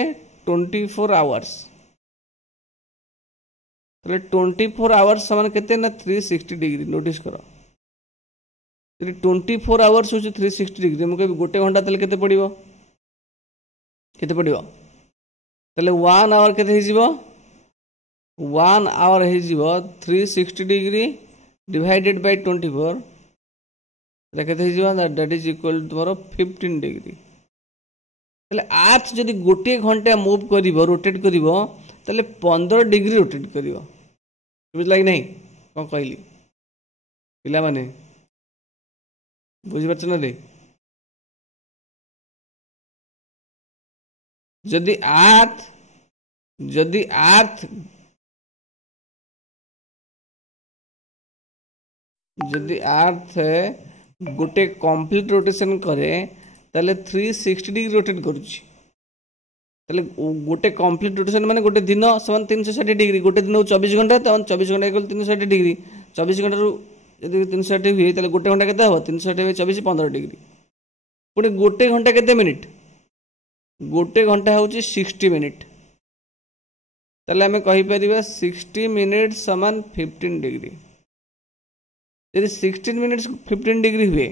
24 आवर्स ताले 24 आवर्स समान केते ना 360 डिग्री नोटिस करो 24 आवर्स होचे 360 डिग्री हम कहबी गोटे घंटा ताले केते पड़िबो ताले 1 आवर केते हे जीवो 1 आवर हे जीवो 360 डिग्री डिवाइडेड बाय 24 केते हे जीवो दैट इज इक्वल टू तुम्हारो 15 डिग्री ताले अर्थ जदि गोटे घंटा मूव करिवो रोटेट करिवो ताले 15 डिग्री रोटेट करिवो बुझला कि नहीं कौन कहली पिला माने बुझी पाछ ना रे जदि अर्थ गोटे कंप्लीट रोटेशन करे ताले 360 डिग्री रोटेट करुची ताले गोटे कंप्लीट रोटेशन माने गोटे दिन समान 360 डिग्री गोटे दिन 24 घंटा तो 24 घंटा इक्वल 360 डिग्री 24 घंटा रु यदि 360 हुए ताले गोटे घंटा केते हो 360 24 15 डिग्री पुणी गोटे घंटा केते मिनिट गोटे घंटा होची 60 मिनिट ताले हमें कहि परिबा 60 मिनिट समान 15 डिग्री यदि 16 मिनिट 15 डिग्री हुए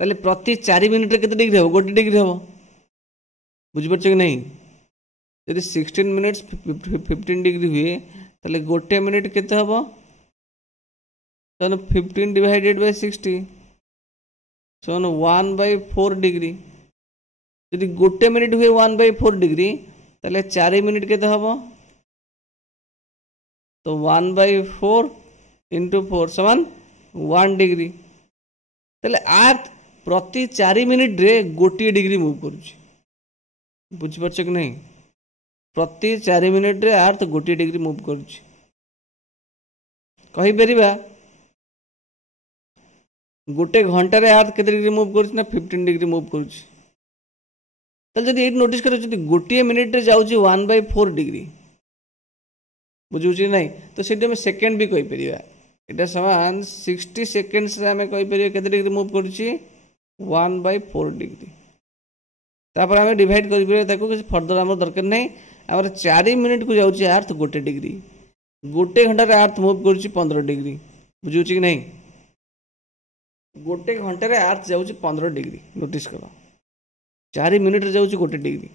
ताले प्रति 4 मिनिट रे केते डिग्री हो गोटे डिग्री हो बुझि परछ कि नहीं यदि 16 मिनिट्स 15 डिग्री हुए ताले गोटे मिनिट केते हो तो 15 डिवाइडेड बाय 60 सो 1/4 डिग्री यदि गोटे मिनिट हुए 1/4 डिग्री ताले 4 मिनिट केते हो तो 1/4 इंटू 4 समान 1 डिग्री ताले अर्थ प्रति 4 मिनिट रे गोटे डिग्री मूव करुची बुझी परछ कि नहीं प्रति 4 मिनिट रे अर्थ गोटे डिग्री मूव करुची कहि परिबा गोटे घंटा रे अर्थ केते डिग्री मूव करुची ना 15 डिग्री मूव करुची ताले जदि एट नोटिस करो जदि गोटे मिनिट रे जाउची 1/4 डिग्री बुझुची नहीं तो सेटे में सेकंड भी कहि परिबा एटा समान 60 सेकंड्स रे हमें कहि परिबा केते डिग्री मूव करुची 1/4 डिग्री तापर हमें डिवाइड करि परिबा ताको किछ फर्दर हमर दरकार नहीं हमर 4 मिनिट को जाउची अर्थ गोटे डिग्री गोटे घंटा रे अर्थ मूव करुची 15 डिग्री बुझुची कि नहीं गोटे घंटा रे अर्थ जाउची 15 डिग्री नोटिस करो 4 मिनिट रे जाउची गोटे डिग्री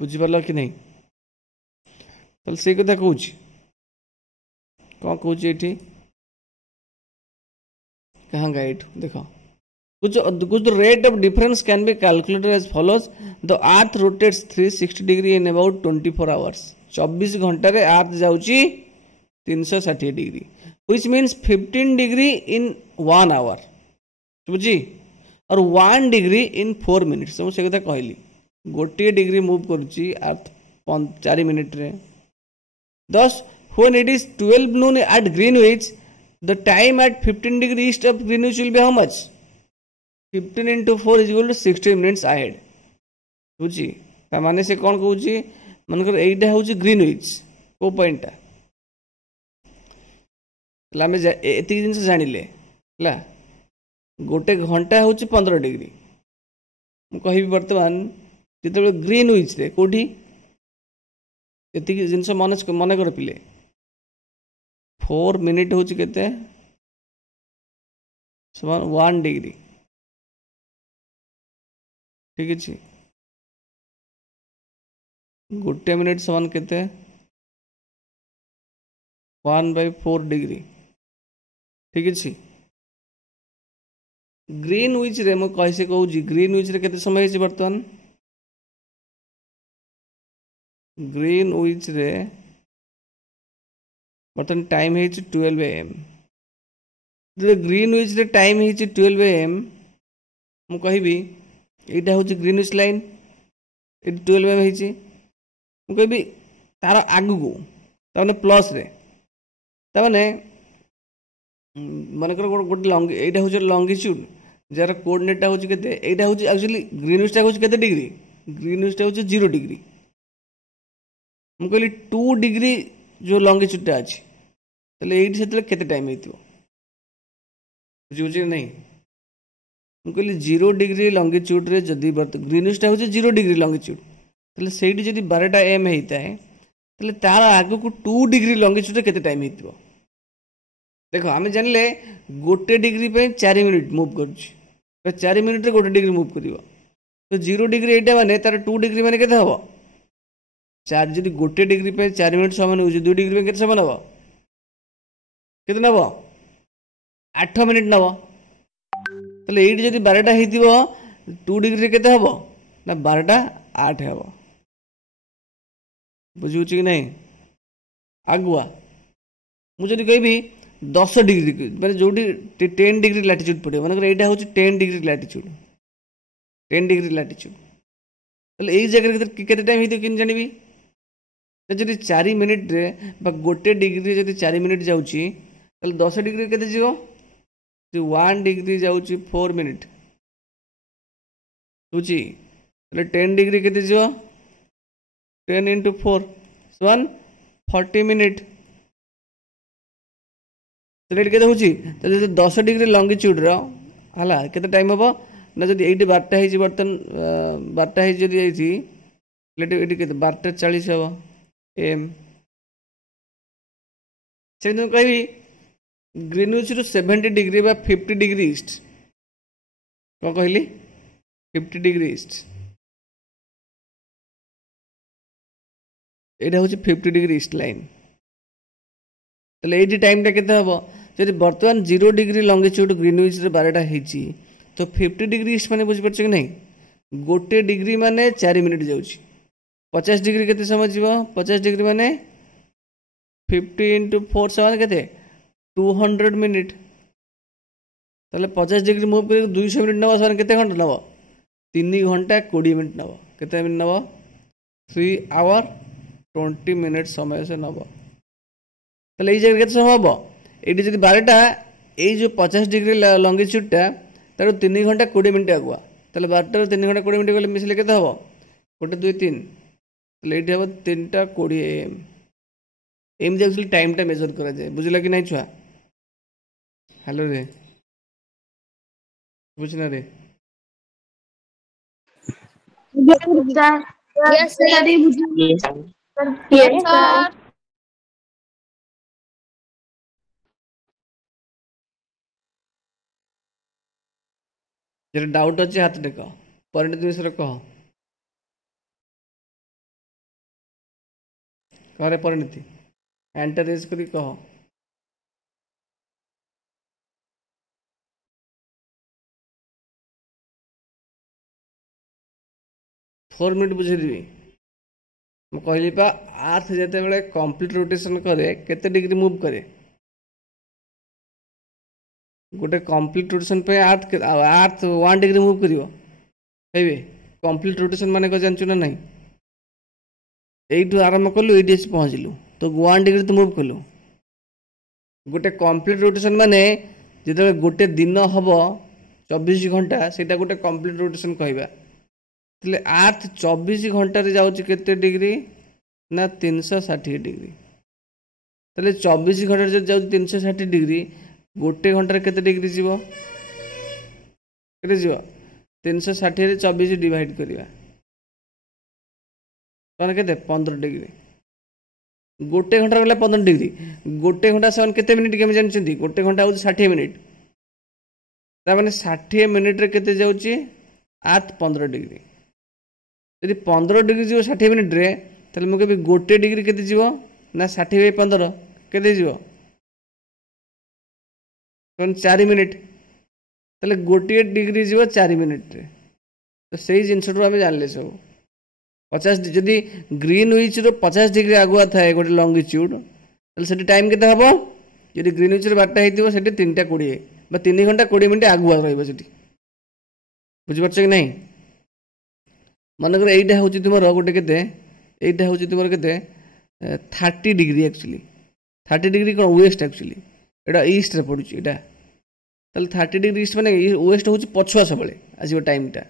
बुझी परला कि नहीं तल से कथा कहूची कौन कहूची एठी कहां गाइड देखो कुछ rate of difference can be calculated as follows the earth rotates 360 degree in about 24 hours 24 घंटा रे अर्थ जाउची 360 degree which means 15 degree in 1 hour बुझी और 1 डिग्री इन 4 मिनिट्स से कथा कहली गोटे डिग्री मूव करुची अर्थ 4 मिनिट रे thus when it is 12 noon at Greenwich the time at 15 degree east of Greenwich will be how much 15 into 4 is equal to 60 minutes ahead बुझी ता माने से कोन कहूची मनकर एइटा होची ग्रीनविच को पॉइंट ला में एति जिंस जानिले ला गोटे घंटा होची 15 डिग्री मु कहिबी वर्तमान जेते ग्रीनविच रे कोठी एति जिंस मन कर पिले 4 मिनिट होची केते समान 1 डिग्री ठीक अछि गोटे मिनिट समान केते 1/4 डिग्री ठीक अछि ग्रीनविच रे मु कैसे कहू जी ग्रीनविच रे केते समय अछि वर्तमान ग्रीनविच रे बर्तन टाइम है 12 AM ग्रीनविच रे टाइम है 12 AM मु कहबी एटा होची ग्रीनविच लाइन ए 12 AM है मु कहबी तार आगु को ताने प्लस रे ताने मन कर गोटे लॉन्ग एटा होची लॉन्गिट्यूड जार कोऑर्डिनेट टा होची केते एटा होची एक्चुअली ग्रीनविच टा होची केते डिग्री ग्रीनविच टा होची 0 डिग्री हम कहली 2 डिग्री जो लंगिट्यूडटा अच्छी ताहले एइट से केते टाइम हेतिबो बुझी नहीं मुझे 0 डिग्री लंगिट्यूड रे जदि ग्रीनिशटा हूँ 0 डिग्री लंगिट्यूड ताहले सेठी जदि 12टा एम होता है ताहले तार आगु को 2 डिग्री लंगिट्यूड केते टाइम हेतिबो देखो आम जानले गोटे डिग्री पे 4 मिनिट मूव कर 4 मिनिट रे गोटे डिग्री मूव करिवो तो 0 डिग्री एटा माने तार 2 डिग्री माने केते हबो 4 जदि गोटे डिग्री पे 4 मिनिट समान हो 2 डिग्री पे केते समान हबो केते नबो 8 मिनिट नबो ताहले एइट जदि 12टा हेतिबो 2 डिग्री केते हबो ना 12टा 8 हबो बुझुची कि नहीं आगुआ मुझे कहबी 10 डिग्री मैंने जो 10 डिग्री लैटिट्यूड पड़े मानकर यहाँ हूँ 10 डिग्री लैटिट्यूड 10 डिग्री लैटिट्यूड ताहले यही जगह केते टाइम हेतु कि जानिबी जदि 4 मिनिट रे गोटे डिग्री जदि 4 मिनिट जाउची ताहले 10 डिग्री केते जीवो 1 डिग्री जाउची 4 मिनिट बुझी ताहले 10 डिग्री केते जीवो 10 into 4 1 40 मिनिट रेट केते होची तो 10 डिग्री लंगिट्यूड रो हला केते टाइम हबो ना जदि 8 12टा हे बर्तन 12टा हे जदि आइची लेट एटी केते 12:40 हबो एम से तुम कहबी ग्रीनविच रो 70 डिग्री बा 50 डिग्री ईस्ट कोन कहली 50 डिग्री ईस्ट एटा हूँ 50 डिग्री ईस्ट लाइन ताहले टाइम केते हबो जदि बर्तमान 0 डिग्री लंगिट्यूड ग्रीनविच रे 12टा हेची तो 50 डिग्री ईस्ट माने बुझि परछ कि नहीं गोटे डिग्री माने 4 मिनिट जाउची 50 डिग्री केते समय जीवो 50 डिग्री माने 50 into 4 समान केते 200 मिनिट ताहले 50 डिग्री मूव कर 200 मिनिट नबो समान केते घंटा नबो 3 घंटा 20 मिनिट नबो केते मिनिट नबो 3 आवर 20 मिनिट समय से नब ताहले ये जगह समय हम ये जब 12टा ये जो 50 डिग्री लंगिट्यूडटा तार 3 घंटा 20 मिनिट आगुआ ताहले 12टा 3 घंटा 20 मिनिट गले मिसले केते हबो 1 2 3 ताहले ये हम 3टा 20 एम एम एक्चुअली टाइम टा मेजर करा जाए बुझला कि नहीं छुआ हेलो रे बुझना रे Yes, sir. Yes, Yes, sir. sir. जरा डाउट अच्छे हाथ टेक परिणति विषय कह करे परिणति हैंड रेज करी कह 4 मिनिट बुझेदेवी ମୁଁ କହିଲି ପା ଆର୍ଥ ଯେତେବେଳେ କମ୍ପ୍ଲିଟ ରୋଟେସନ କରେ କେତେ ଡିଗ୍ରୀ ମୁଭ୍ କରେ ଗୋଟେ କମ୍ପ୍ଲିଟ ରୋଟେସନ ପାଇଁ ଆର୍ଥ 1 डिग्री ମୁଭ୍ କରିବ କହିବେ କମ୍ପ୍ଲିଟ ରୋଟେସନ ମାନେ କଣ ଜାଣିଛୁ ନା ନାହିଁ এইটু আরম্ভ করলু এইটি এসে পৌঁছলু তো 1 डिग्री তো মুভ কলু গোটে কমপ্লিট রোটেশন মানে যেতবে গোটে দিন হব 24 ঘন্টা সেটা গোটে কমপ্লিট রোটেশন কহিবা তাহলে আর্থ 24 ঘন্টারে যাচ্ছে কেতে ডিগ্রি না 360 ডিগ্রি তাহলে 24 ঘন্টারে যদি যাচ্ছে 360 ডিগ্রি গোটে ঘন্টারে কেতে ডিগ্রি যাব কেতে যাব 360 রে 24 ডিভাইড করিবা মানে কেতে 15 डिग्री गोटे घंटा गला 15 डिग्री गोटे घंटा से केते मिनिट केम जानछंती गोटे घंटा हो 60 मिनिट ता माने 60 मिनिट रे केते जाउची आर्थ 15 डिग्री यदि 15 डिग्री जीव 60 मिनिट रे ताले मके भी गोटे डिग्री केते जीव ना 60 बाय 15 केते जीव कोन 4 मिनिट ताले गोटे डिग्री जीव 4 मिनिट रे तो सही जिनसटो हम जानले सब 50 जदि ग्रीनविच रो 50 डिग्री आगुआ थाए गोटे लंगिट्यूड ताले सेठी टाइम केते हबो जदि ग्रीनविच रो 12टा हेतिबो सेठी 3टा 20 बा 3 घंटा 20 मिनिट आगुआ रहइबो सेठी बुझि परछ कि नहीं मन कर एटा होची तुमर गोटे केते एटा होची तुमर केते 30 डिग्री एक्चुअली 30 डिग्री कोन वेस्ट एक्चुअली एटा ईस्ट रे पडुची एटा ताले 30 डिग्री ईस्ट माने वेस्ट होची पछुआ सबले आसीबो टाइमटा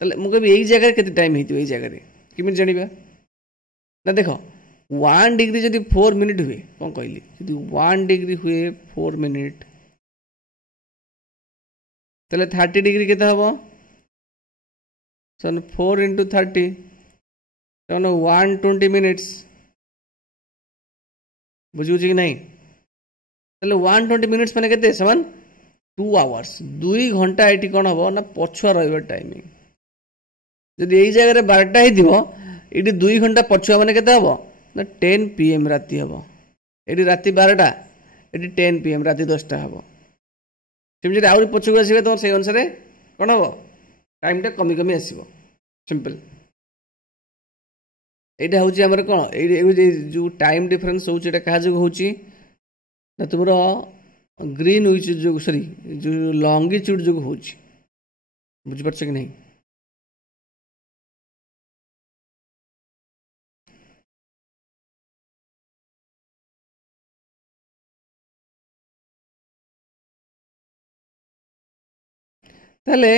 ताले मु कभी एई जगह केते टाइम हेतिबो एई जगह रे किमिन जानिबा ना देखो 1 डिग्री जदि 4 मिनिट हुए कौन कहली जदि 1 डिग्री हुए 4 मिनिट ताले 30 डिग्री केते हबो सन 4 into 30 तने 120 मिनिट्स बुझु कि नहीं ताले 120 मिनिट्स माने केते समान 2 आवर्स 2 घंटा एटी कौन हम ना पछुआ रही टाइमिंग जदि यही जगह 12टा ये 2 घंटा पछुआ मैंने केते हम ना 10 PM राति हम ये राति 12टा ये 10 PM राति 10टा हम सेमती आहरी पछुआ आसवे तुम से अनुसार कौन हम टाइमटा कमी कमी आसो सिंपल यहाँ हूँ आम कौन जो टाइम डिफरेन्स होता क्या जो हूँ ना तुम ग्रीन विच जो सॉरी जो लंगिट्यूड जो हूँ बुझीपार कि नहीं ताले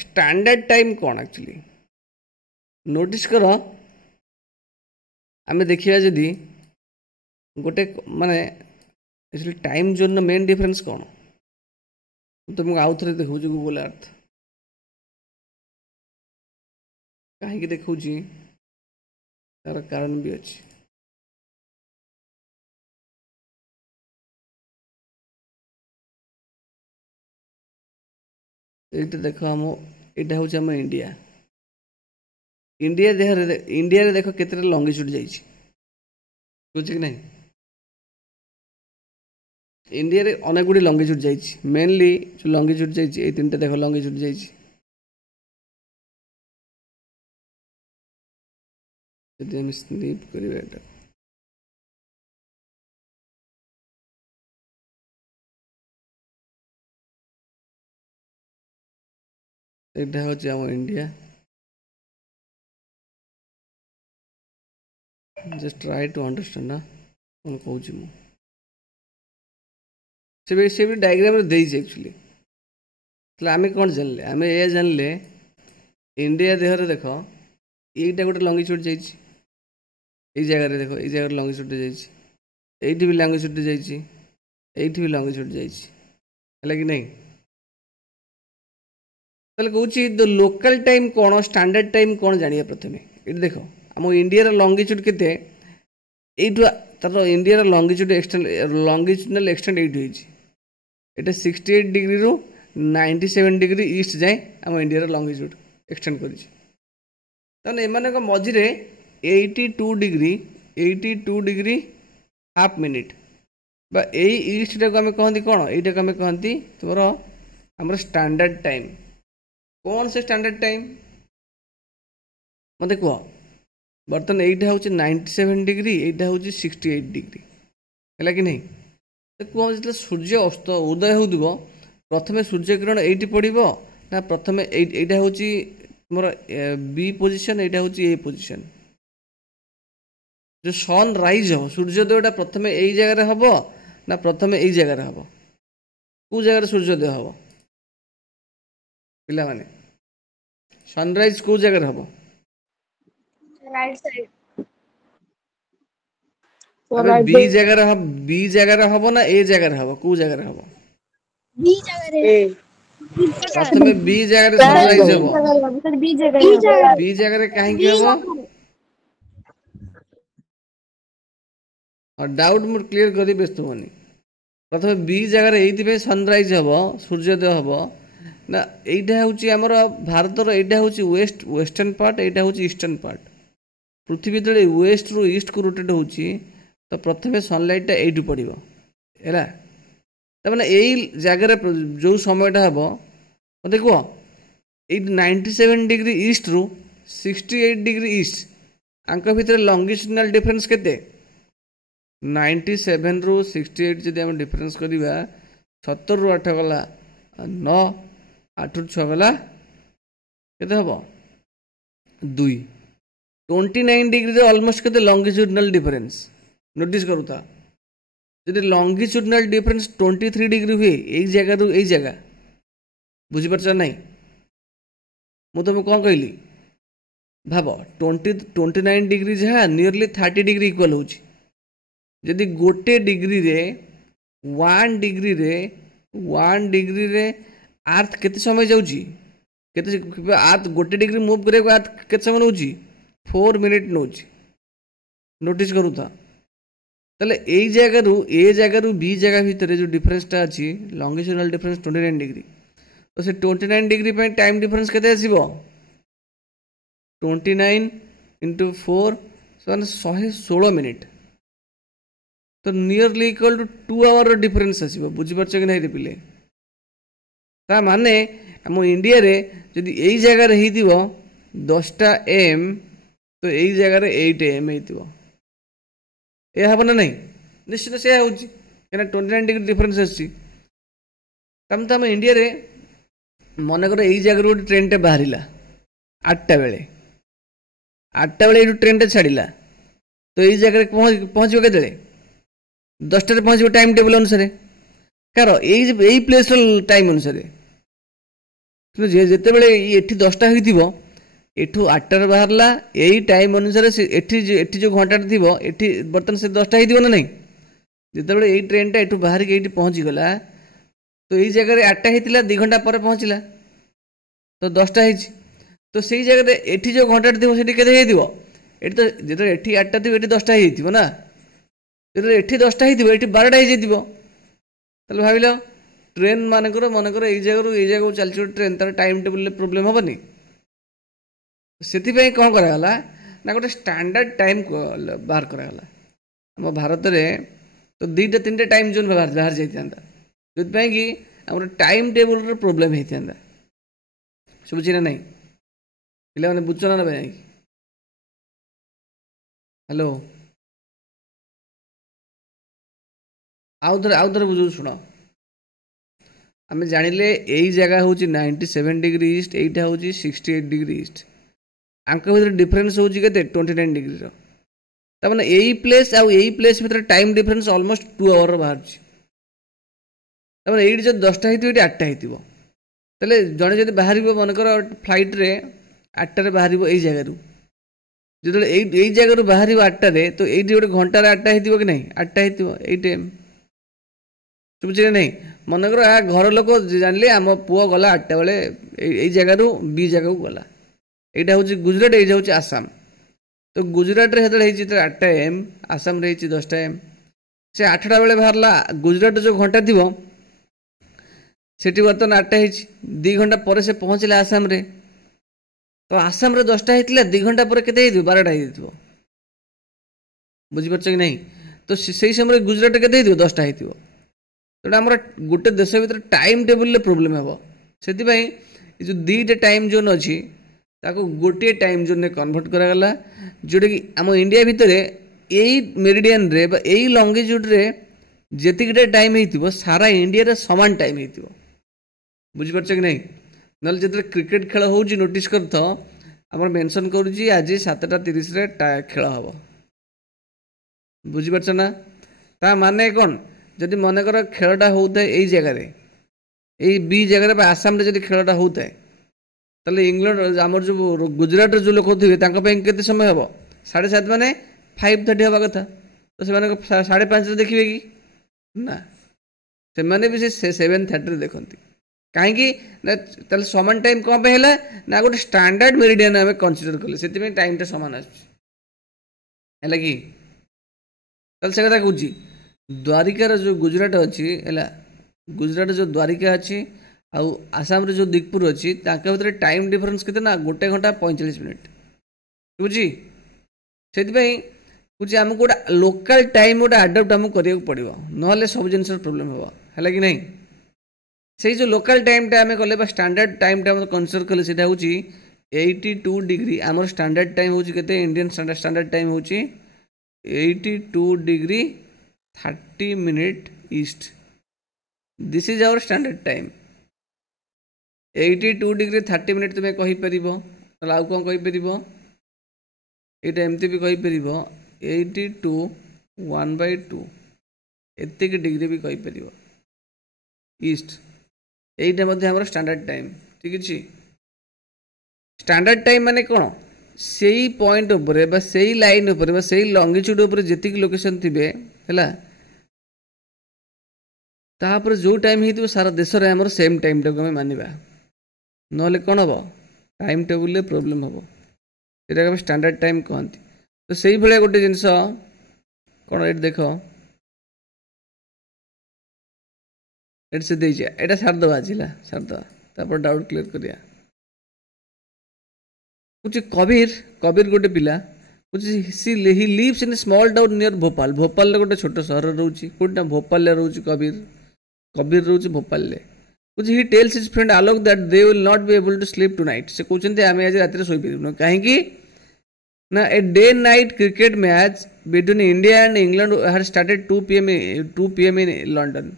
स्टैंडर्ड टाइम कौन एक्चुअली नोटिस कर आम देखा जदि गोटे माने actually time zone main difference कौन तुमको आउ थे देखा गूगल अर्थ कहीं देखा तार कारण भी अच्छी ये देख हम यहाँ हूँ आम इंडिया इंडिया इंडिया देख केते लंगिट्यूड जाइए बुझे कि नहीं इंडिया रे अनेक गुड़ी लंगिट्यूड जाइए मेनली जो लंगिट्यूड जाइए 3टा देख लंगिट्यूड जाइए यदि हम स्निप करिबा एटा हूँ आम India just try to understand ना कौन कहूँ से भी डायग्राम एक्चुअली तो आम कौन जानले आम ये जानले इंडिया देहरे देख यहीटा गोटे लंगिट्यूड जाइए जगह देख ये जगह लंगिट्यूड जाइए भी लंगिट्यूड जाइए भी लंगिट्यूड जाइए कि नहीं ताले कहूँ लोकल टाइम कौन स्टैंडर्ड टाइम कौन जानिए प्रथम ये देख आम इंडिया लंगिट्यूड केते तार इंडिया लंगिट्यूड एक्सटेंड लंगिट्यूडनल एक्सटेंड ये 68 डिग्री रु 97 डिग्री ईस्ट जाए आम इंडिया लंगिट्यूड एक्सटेंड कर एम मझे 82 डिग्री हाफ मिनिट बा ईस्ट टाक आम कहती कौन यहीटा को आम कहती तुम आम स्टैंडर्ड टाइम कौन से स्टैंडर्ड टाइम मत कह बर्तमान यहीटा हूँ 97 डिग्री यहाँ हूँ 68 डिग्री है कि नहीं कह जो सूर्य अस्त उदय हो प्रथम सूर्य किरण ये पड़ो ना प्रथम यहाँ हूँ तुम बी पोजिशन यहाँ हूँ ए पोजिशन जो सन राइज हम सूर्योदयटा प्रथम यही जगह हम ना प्रथम यही जगह हम कौ जगह सूर्योदय हम पिला माने सनराइज कौ जगह हम राइट साइड बी जगह हम ना ए जगह हम कौ जगह हम बी जगह रे प्रथम बी जगह सनराइज हम बी जगह कहीं हम और डाउट मुझे क्लियर करी व्यस्त होनी प्रथम बी जगह ये सनराइज हम सूर्योदय हम ना यहाँ हूँ आमर भारतर यहाँ हूँ वेस्टर्न पार्ट यहाँ हूँ ईस्टर्न पार्ट पृथ्वी जो वेस्ट रु ईस्ट को रोटेट हो तो प्रथम सनलाइटा यू पड़ो है तमें यही जगह जो समयटा हम मत कह ये 97 डिग्री ईस्ट रु 68 डिग्री ईस्ट आंक भितर लंगिट्यूडनल डिफरेन्स केते 97 रु 68 जब आम डिफरेन्स करवा 70 रु 8 गला 9 8 रु 6 गला केते हम 2 29 डिग्री ऑलमोस्ट केते लंगिट्यूडनल डिफरेन्स नोटिस करूता जब लंगिट्यूडनल डिफरेन्स 23 डिग्री हुए एक जगह रु यही जगह बुझीपार ना मुझे कौन कहली भाव 29 डिग्री जहाँ नियरली 30 डिग्री इक्वल होची जदि गोटे डिग्री रे 1 डिग्री रे अर्थ केते समय जाउची केते अर्थ गोटे डिग्री मूव करे अर्थ केते समय नउची 4 मिनिट नउची नोटिस करू था ताले ए जगह बी जगह भितर जो डिफरेंसटा अच्छी लॉन्गिट्यूडनल डिफरेंस 29 डिग्री तो से 29 डिग्री पे टाइम डिफरेंस केते आसीबो 29 इंटू 4 से 116 मिनिट तो nearly equal to 2 hour difference आसीबो बुझी परछ कि नहीं रे पिले ता माने हम इंडिया रे जदि एई जगह रे हेतिबो 10टा एम तो एई जगह रे 8 एम हेतिबो ए हबो ना नहीं निश्चित से होची केना 29 डिग्री डिफरेंस आसी तम तम इंडिया रे मन कर एई जगह रो ट्रेन टे बाहरिला 8टा बेले 8टा बेले ट्रेन टे छाड़िला तो एई जगह पहुंचबो केते 10टा रे पहुंचबो टाइम टेबल अनुसार कार एई प्लेस टाइम अनुसार कि जेते बेले एठी 10टा होइतिबो एठू 8टा रे बाहरला एई टाइम अनुसार से एठी जो घंटा थिबो एठी बर्तन से 10टा होइतिबो ना नहीं जेते बेले एई ट्रेन टा एठू बाहर के एठी पहुंची गला तो एई जगह रे 8टा हेतिला 2 घंटा पर पहुंचला तो 10टा हेछि तो सेई जगह रे एठी जो घंटा थिबो सेठी केते हेतिबो एठी तो जेते एठी 8टा थिबो एठी 10टा हेतिबो ना जेते एठी 10टा हेतिबो एठी 12टा हे जेतिबो तले भाबिलो ट्रेन मानकर एई जगह चलछि ट्रेन तार टाइम टेबल ले प्रॉब्लम हबनी से कौन कराला ना गोटे स्टैंडर्ड टाइम बाहर कराला आम भारत में तो 2टा 3टा टाइम जोन बाहर जाता जो कि आम टाइम टेबल प्रॉब्लम होता शुभुची ना नहीं पिला मैंने बुझ ना भाई हेलो आउ थे बुझ शुण आम जानिले यही जगह हूँ 97 डिग्री ईस्ट एटा हूँ 68 डिग्री ईस्ट आंक भीतर डिफरेंस होची केते 29 डिग्री रो त माने एई प्लेस आ एई प्लेस भीतर टाइम डिफरेंस ऑलमोस्ट 2 आवर बाहर छी त माने एई जो 10टा हेतिबो एटी 8टा हेतिबो तले जणे जदि बाहरिबो मन कर फ्लाइट रे 8टा रे बाहरिबो एई जगह रु जदि एई जगह रु बाहरिबो 8टा रे तो एई गोटे घंटा रे 8टा हेतिबो कि नहीं 8टा हेतिबो एई टाइम बुझिले नहीं मन कर घर लोक जानले आम पुओ गला 8टा बेले एई जगह रु बी जगह को गला एटा हूँ गुजरात ये हूँ आसाम तो गुजरात रे हेतले 8टा एम आसाम रे 10टा एम से 8टा बेले बाहरला गुजरात जो घंटा थी सेठी बर्तन 8टा 2 घंटा पर से पहुँचला आसाम रे तो आसाम रे 10टा होता 2 घंटा पर केते 12टा हो बुझीपार कि नहीं तो से समय गुजरात के 10टा हो तो आम गोटे देश भर टाइम टेबल प्रोब्लेम हे से जो 2टा टाइम जोन अच्छी ताको गोटे टाइम जोन ने कन्वर्ट करागला जोटा कि आम इंडिया भितर यही मेरिडियन रे बा यही लंगिट्यूड रे जेतिकटा टाइम हेतिबो सारा इंडिया रे समान टाइम हेतिबो बुझिपारछ कि नहीं नल जेते क्रिकेट खेल होउची नोटिस करथ हमर मेंशन करूची आज 7:30 रे खेल हबो बुझिपारछ ना ता माने कोन जदि मन कर खेलटा होउता एई जगह रे एई बी जगह रे आसाम रे जदि खेलटा होउता ताले इंग्लैंड आमर जो गुजरात जो लोक थे केते समय हम 7:30 माने 5:30 हवा कथा तो से 5:30 देखिए कि ना से माने भी से 7:30 देखती कहीं समान टाइम कौन पे है ना गोटे स्टैंडर्ड मेरिडियन आम कनसीडर कले से टाइम टा सामान है कि से कथा कहूँ द्वारिकार जो गुजरात अच्छी है गुजरात जो द्वारिका अच्छी आउ आसाम रे जो दिगपुर अच्छी भीतर टाइम डिफरेंस केते ना 1 घंटा 45 मिनिट बुझी से कुछ आमको गोटे लोकल टाइम गोटे आडप्ट आमको करिया पड़ो ना सब जिन प्रोब्लेम है कि नहीं से जो लोकल टाइम टा आम कले स्टैंडर्ड टाइम टा कनसीडर कले से हूँ 82 डिग्री आमर स्टैंडर्ड टाइम हूँ केते इंडियन स्टैंडर्ड टाइम हूँ 82 degree 30 minute east this is our standard time 82 degree 30 minute तुम्हें कहीपर आउ कौन कहीपर यहाँ एमती भी कहीपर 82 1/2 एतिक डिग्री भी कहीपर ईस्ट यहीटा आम स्टैंडर्ड टाइम ठीक अच्छे स्टैंडर्ड टाइम माने कौन सेई पॉइंट उपरे बा सेई लाइन उपरे बा सेई लॉन्गिट्यूड उपरे जेतिक लोकेशन थिबे हैला तापर जो टाइम ही सारा देश रे हमर सेम टाइम टाको हम मानिबा नले कोन हबो टाइम टेबल ले प्रॉब्लम हबो एटा हम स्टैंडर्ड टाइम कहंती तो सेई भले गोटे जिंस कोन एट देखो एट से देई जा एटा छाड़ दवा आजिला छाड़ दवा तापर डाउट क्लियर करिया कुछ कबीर कबीर गोटे पिला कुछ he lives in small town near Bhopal Bhopal ले गोटे छोट सहर रहउची कोटा भोपाल ले रहउची कबीर कबीर रहउची भोपाल ले कुछ ही tells his friend Alok that they will not be able to sleep tonight से कहते आमे आज रात सोई परिबनो काहेकि ना a day night cricket match between India and England had started 2 PM in London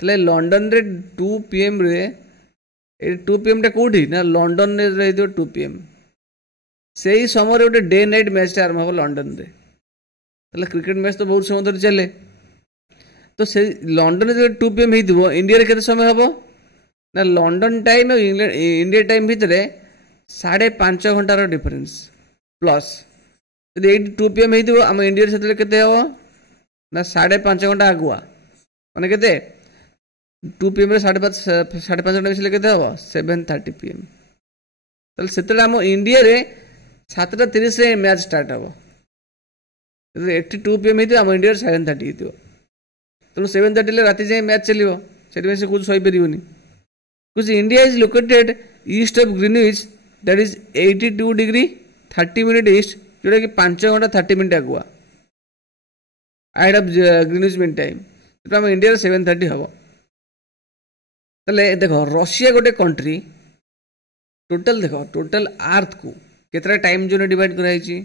तले लंडन रे 2 पीएम रे 2 पीएम टा कोठी ना लंडन रे रही 2 पीएम से ही समय गोटे डे नाइट मैच आरंभ हम लंडन रे तले क्रिकेट मैच तो बहुत समय धरी चले तो से लंडन जो 2 पीएम हो इंडिया रे केते समय हबो ना लंडन टाइम और इंग्लैंड इंडिया टाइम भितर 5.5 घंटार डिफरेंस प्लस यदि 2 पीएम हो आम इंडिया से केते हबो ना 5.5 घंटा आगुआ माने केते 2 पीएम रे 5.5 घंटा मिसले केते हबो 7:30 पीएम तले सेते आम इंडिया रे 7:30 रे मैच स्टार्ट हबो यदि 2 पीएम हो आम इंडिया 7:30 हो तेणु 7:30 ले राति जाए मैच चलियो सेठी से कुछ सही परिबनी कुछ India is located east of Greenwich that is 82 degree 30 minute east जोटा कि 5 घंटा 30 मिनट आगुआ ahead of Greenwich mean time तो आम इंडिया 7:30 हम तले देखो रशिया गोटे कंट्री टोटल देखो टोटल अर्थ को केतरा टाइम जोन डिवाइड कराई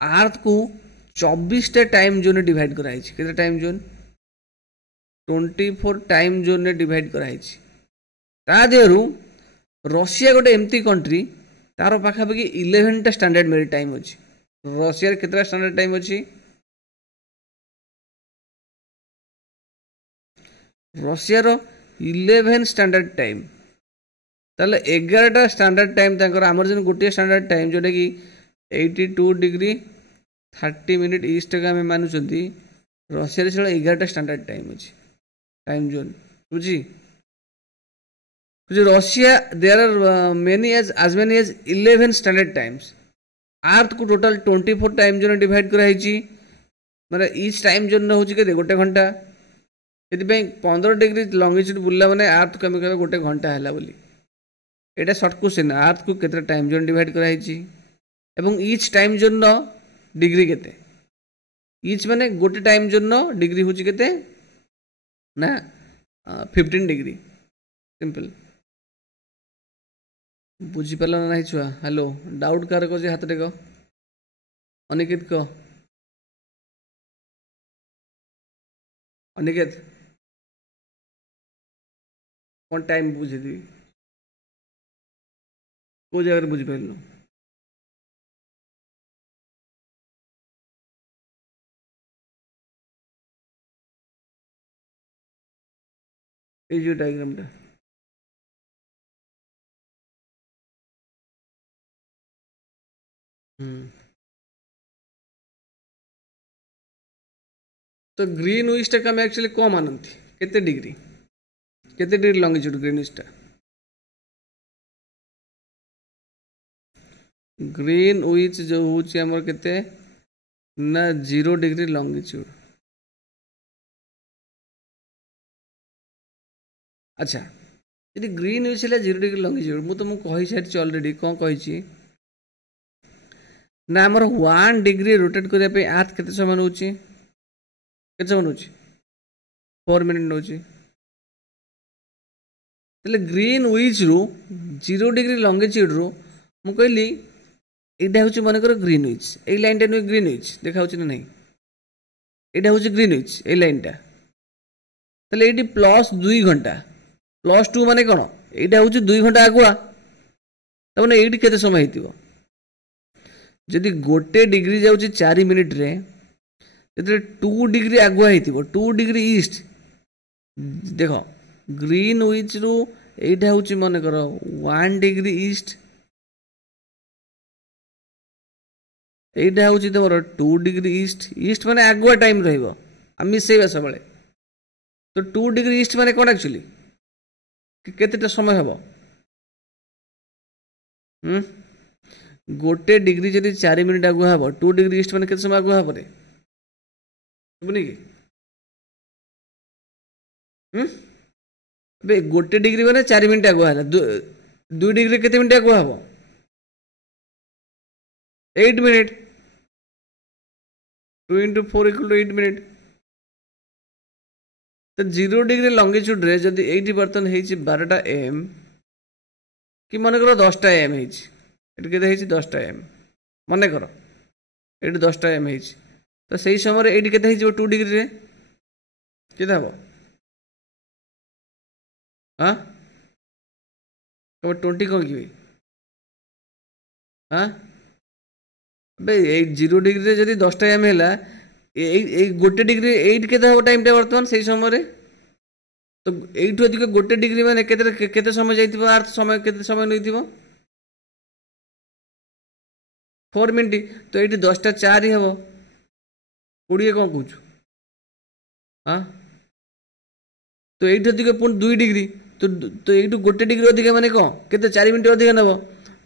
अर्थ को 24 टा टाइम जोन डिवाइड कराई केतरा टाइम जोन 24 टाइम जोन ने डिवाइड कराई ता देहरु रशिया गोटे एमती कंट्री तार पाखापाखि 11 टा स्टैंडर्ड मेरिट टाइम अछि रशिया केतरा स्टैंडर्ड टाइम अछि रशिया रो 11 स्टैंडर्ड टाइम ताले 11 टा स्टैंडर्ड टाइम ताकर हमर जन गोटे स्टैंडर्ड टाइम जोटा कि 82 डिग्री 30 मिनट ईस्ट का हम मानुचंती रशिया रे 11 टा स्टैंडर्ड टाइम अछि टाइम जोन बुझी Russia there are many as many as 11 standard times earth को टोटल 24 टाइम जोन डिवाइड कराई माने ईच टाइम जोन होची के गोटे घंटा यदि 15 डिग्री लॉन्गिट्यूड बुलला माने अर्थ को हम गोटे घंटा हैला बोली एटा शॉर्ट क्वेश्चन अर्थ को केते टाइम जोन डिवाइड कराई एवं ईच टाइम जोन डिग्री केते ईच माने गोटे टाइम जोन डिग्री होची केते ना 15 डिग्री सिंपल बुझी पाला ना छुआ हेलो डाउट कार को जे हाथ देखो अनिकेत को अनिकेत कौन टाइम बुझे दी को जगह बुझी पाइल এই যে ডায়াগ্রামটা तो ग्रीन विच टा हम एक्चुअली कम मानती केते डिग्री लॉन्गिट्यूड ग्रीन विच टा ग्रीन विच जो होची हमर केते ना 0 डिग्री लॉन्गिट्यूड अच्छा यदि ग्रीन विच है 0 डिग्री लॉन्गिट्यूड मु तुमको कहि सारी ऑलरेडी कौन कहि ना हमर 1 डिग्री रोटेट करने पे अर्थ केते समय नउची केते समय नउची 4 मिनिट नउची तले ग्रीन विच रो 0 डिग्री लॉन्गिट्यूड रो मु कहली एटा होची माने कर ग्रीन विच ए लाइन टा नु ग्रीन विच देखा होची ना नहीं एटा होची ग्रीन विच ए लाइन टा तले एटी प्लस 2 घंटा प्लस 2 माने कोन एटा होची 2 घंटा आगुआ त माने एटी केते समय हेतिबो जदि गोटे डिग्री जाउची 4 मिनिट रे जदि 2 डिग्री आगुआ हेतिबो 2 डिग्री ईस्ट देखो ग्रीन विच रो एटा होची माने करो 1 डिग्री ईस्ट এইটা হচ্ছে তোমার 2 ডিগ্রি ইস্ট ইস্ট মানে আগুয়া টাইম রহিব আমি মিশাইবা सबले তো 2 ডিগ্রি ইস্ট মানে কোন एक्चुअली কেতেটা সময় হব गोटे डिग्री जदि 4 मिनिट आगुआ हम 2 डिग्री ईस्ट मैंने केते समय आगुआ हम बुझनी कि गोटे डिग्री मैंने 4 मिनिट आगुआ है 2 डिग्री केते मिनिट आगुआ हम 8 minute 2 into 4 equal to 8 minute तो 0 डिग्री लंगिट्यूड रे जदि 80 बर्तन हेछि 12टा एम कि मन करो 10टा एम हेछि एटी केते हेछि 10टा एम मन करो एटी 10टा एम हेछि तो सही समय रे एटी केते हेछि 2 डिग्री रे केते हबो हां कब 20 कोन कि हां बे 0 डिग्री रे जदि 10टा एम हैला ए गोटे डिग्री 8 केते हबो टाइम टा वर्तमान सही समय रे तो 8 अधिक गोटे डिग्री माने केते केते समय जाइतिबो आर समय केते समय नइतिबो 4 मिनिट तो ये 10टा 4 ही हम 20 कौन कौच हाँ तो ये अधिक पुणी 2 डिग्री तो ये गोटे डिग्री अधिक माने कौन केते 4 मिनिट अधिक नब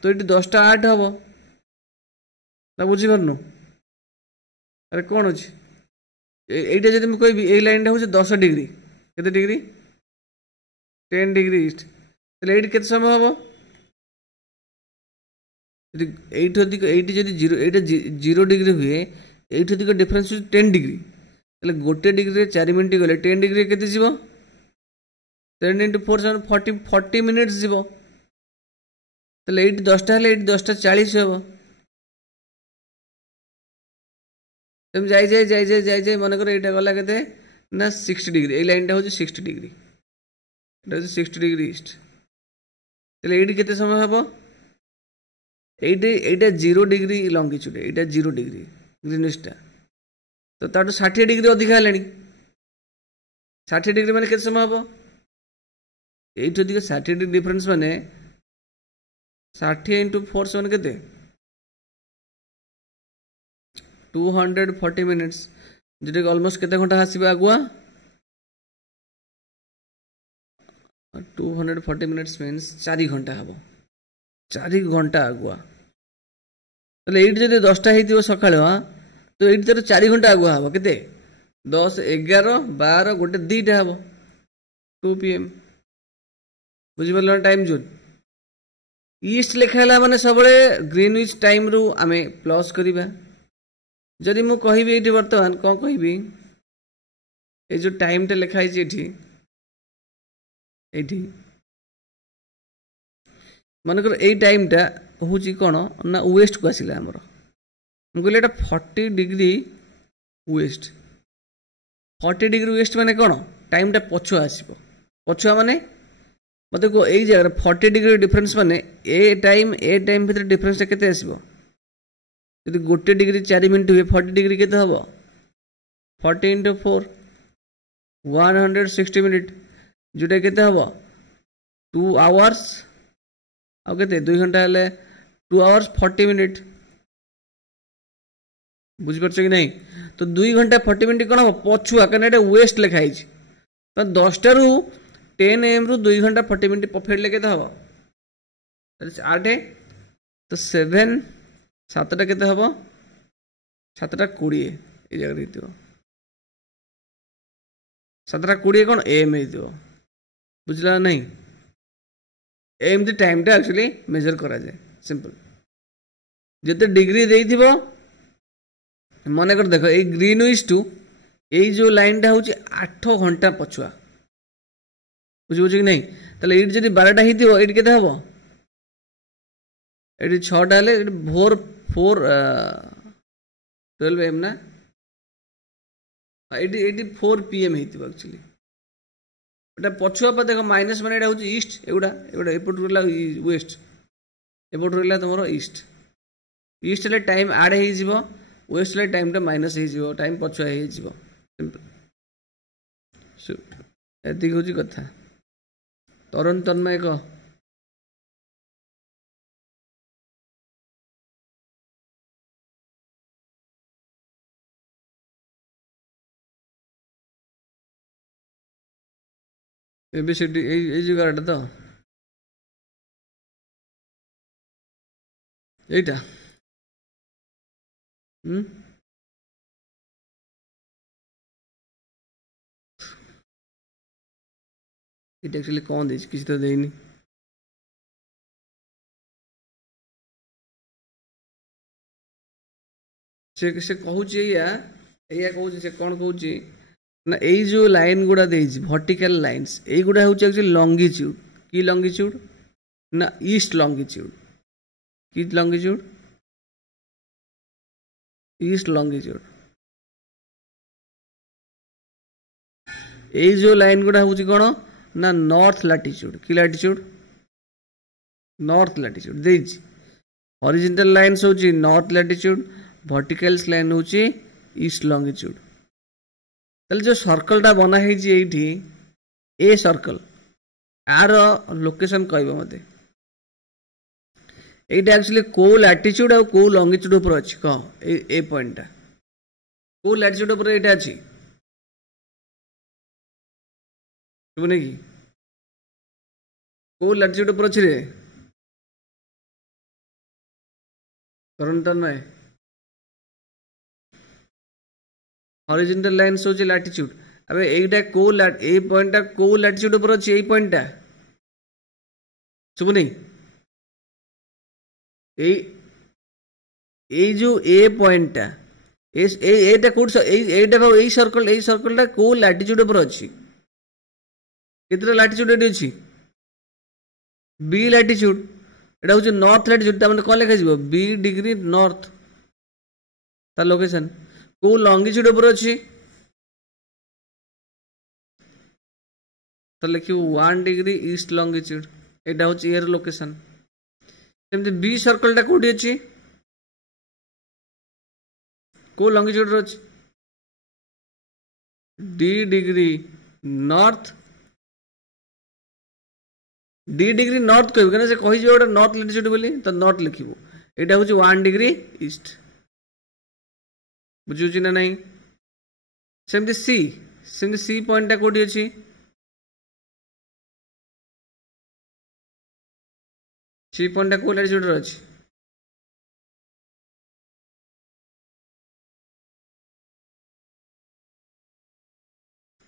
तो ये 10टा 8 हम ना बुझीपारनु अरे कौन अच्छे यहीटा जब मुझे कहि ये लाइन हूँ 10 डिग्री केते डिग्री 10 डिग्री ईस्ट तो ये केते समय हम एट अधिक एट जदि जीरो एटा 0 डिग्री हुए एट अधिक डिफरेंस 10 डिग्री ताले गोटे डिग्री 4 मिनिट गले 10 डिग्री केते जीवो 10 into 4 40 मिनिट्स जीवो ताले एट 10टा हले एट 10टा 40 हेबो तुम जाई मन कर एटा गला केते ना 60 डिग्री ए लाइनटा होची 60 डिग्री एटा होची 60 डिग्री ईस्ट ताले एट केते समय हेबो এইটা 0 ডিগ্রি লঙ্গিচ্যুড এইটা 0 ডিগ্রি গ্রিনিচটা তো তার 60 ডিগ্রি অধিক হলানি 60 ডিগ্রি মানে কেতে সময় হবো এইটা দিকে 60 ডিগ্রি ডিফরেন্স মানে 60 into 4 সমান কেতে 240 মিনিটস যেটা অলমোস্ট কেতে ঘন্টা আসিবা আগুয়া 240 মিনিটস মিন্স 4 ঘন্টা হবো 4 ঘন্টা আগুয়া তাহলে এইট যদি 10টা হইতিব সকালে हाँ तो এইট तर 4 ঘন্টা আগুয়া হবো কেতে 10 11 12 গোটে 2টা হবো 2 PM বুঝি পারল টাইম জোন ईस्ट लिखाला माने सबले ग्रीनविच टाइम रु आमे प्लस करिबा जदि मु कहिबी एठी वर्तमान कोन कहिबी ए जो टाइम टे लिखाइ छै एठी मनकर ए टाइम टा हूँ कौन ना वेस्ट को आसला आमर मुझे 40 डिग्री वेस्ट 40 डिग्री वेस्ट माने कौन टाइम टा पछुआ आसो पछुआ माने मत को यही जगह 40 डिग्री डिफरेंस माने ए टाइम भीतर डिफरेंस केते आसो यदि गोटे डिग्री 4 मिनिट हुए 40 डिग्री केते हबो 40 into 4 160 मिनिट जोटा केते हबो 2 आवर्स आउ केते 2 घंटा हेले 2 आवर्स 40 मिनिट बुझी परछ कि नहीं तो 2 घंटा 40 मिनिट कोन पछुआ कने एटा वेस्ट लिखाइ छै तो 10 टा रु 10 AM रु 2 घंटा 40 मिनिट परफेक्ट लेके हबो 8 तो 7 7टा केते हबो 7टा 20 ए जगह रहितो 7टा 20 कोन AM हेतिबो बुझला नहीं एमती टाइम टा एक्चुअली मेजर करा जाए सिंपल जिते डिग्री देइथिबो मन कर देखो ए ग्रीनविच टू ए जो लाइन टा होची 8 घंटा पछुआ बुझी कि नहीं ताले एट जदी 12टा हिथिबो एट केते हबो एट 6टा हले भोर 4 12 AM ना एटी 4 PM हिथिबो एक्चुअली एटा पछुआ पर देखो माइनस माने एटा होची ईस्ट एगुडा एपट रहला वेस्ट एपट रहला तमरो ईस्ट ईस्ट ले टाइम ऐड हे जिवो वेस्ट ले टाइम टा माइनस हे जिवो टाइम पछुआ हे जिवो सिंपल एति होची कथा तरण तन्मय को ABCD এই জায়গাটা তো এইটা এটা एक्चुअली कौन ଦେଇଛି କିଛି ତ ଦେଇନି से कहूँ या कहूँ से कौन कहूँ ना यही जो लाइन गुड़ा वर्टिकल लाइन्स यही गुड़ा हूँ एक्चुअली लंगिट्यूड कि लंगिट्यूड ना ईस्ट लंगिट्यूड कि लंगिट्यूड ईस्ट लंगिट्यूड यही जो लाइन गुड़ा हूँ कौन ना नॉर्थ लैटिट्यूड कि लैटिट्यूड नॉर्थ लैटिट्यूड देइछि हॉरिजॉन्टल लाइन्स हूँ नॉर्थ लैटिट्यूड वर्टिकल्स लाइन हूँ ईस्ट लंगिट्यूड ताले जो सर्कलटा बना है ए सर्कल यार लोकेशन कहबो मते एटा एक्चुअली को लैटिट्यूड और को लंगिट्यूड ऊपर अछि कह ए पॉइंटटा को लैटिट्यूड ऊपर एटा अछि सुबने की को लैटिट्यूड ऊपर अछि रे करंट में हॉरिजॉन्टल लाइन्स होची लैटिट्यूड अबे एटा को ए पॉइंटटा को लैटिट्यूड ऊपर अछि ए पॉइंटटा सुबनी ए जो ए पॉइंटटा एटा कोड एटा ए सर्कलटा को लैटिट्यूड ऊपर अछि कितना लैटिट्यूड एटी अछि बी लैटिट्यूड एटा होची नॉर्थ लैटिट्यूड ता माने कोन लिखा जिवो बी डिग्री नॉर्थ ता लोकेशन को लंगिट्यूड ऊपर अछि तो लिखियो 1 डिग्री ईस्ट लंगिट्यूड एटा होची एयर लोकेशन सेमते बी सर्कलटा कोठी अछि को लंगिट्यूड रो अछि D degree north D degree north कहबो कने से कहि जे ओटा नॉर्थ लैटिट्यूड बोली तो नॉर्थ लिखिबो एटा होची 1 डिग्री ईस्ट बुझुची ना नहीं सेमती सी पॉइंटटा कोठी अछि सी पॉइंटटा को लैटिट्यूड रो अछि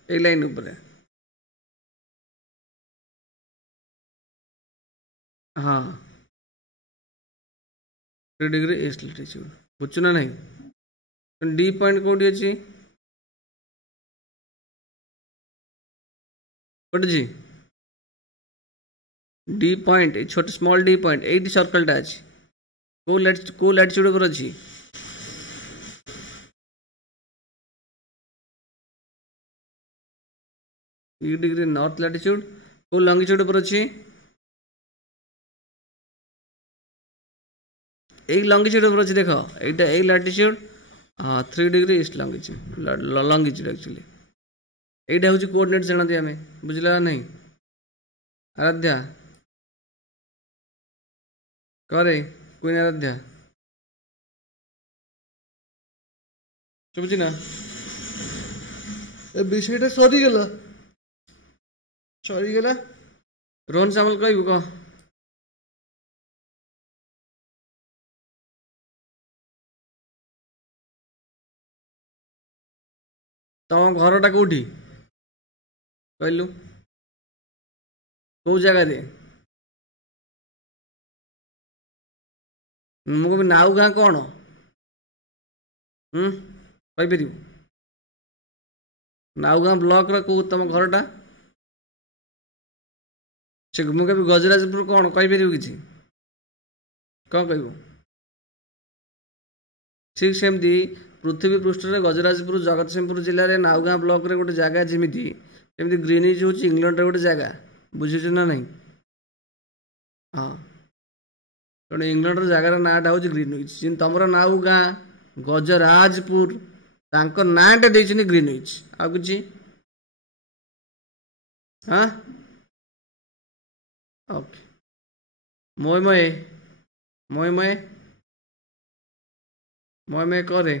ए लाइन ऊपर हाँ 3 डिग्री ईस्ट लैटिट्यूड बुझु ना नहीं डी पॉइंट कोठी अछि कोठी जी डी पॉइंट छोटे स्मॉल डी पॉइंट एटी सर्कलटा अछि को लैटिट्यूड पर अछि ई डिग्री नॉर्थ लैटिट्यूड को लंगिट्यूड पर अछि ए लंगिट्यूड पर अछि देखो एटा ए लैटिट्यूड हाँ 3 डिग्री ईस्ट लंगिट्यूड एक्चुअली एटा होची कोऑर्डिनेट जानते हमें बुझला नहीं आराध्या करे कोई आराध्या चुपची ना ए विषयटा सरी गला रोहन सामल कहबो कह तम घरटा कोठी कहलु को जगह रे मुझे नाउ गाँ कौन कहीपर नाउ गाँ ब्लॉक रो तुम घरटा से मुझे गजराजपुर कौन कहीपर कि कौन कह ठीक सेमती पृथ्वी पृष्ठ में गजराजपुर जगतसिंहपुर जिले में नाउगाँ ब्लॉक रे गोटे जगह जमीती सेमती ग्रीनिज हूँ इंग्लैंड गोटे जगह बुझुच ना नहीं हाँ तेणु इंग्लैंड जगार नाटा हूँ ग्रीनविच तुम नाउ गाँ गजराजपुर नाटा देते ग्रीनविच आ कि हाँ ओके मय मय मय मय मय मय करे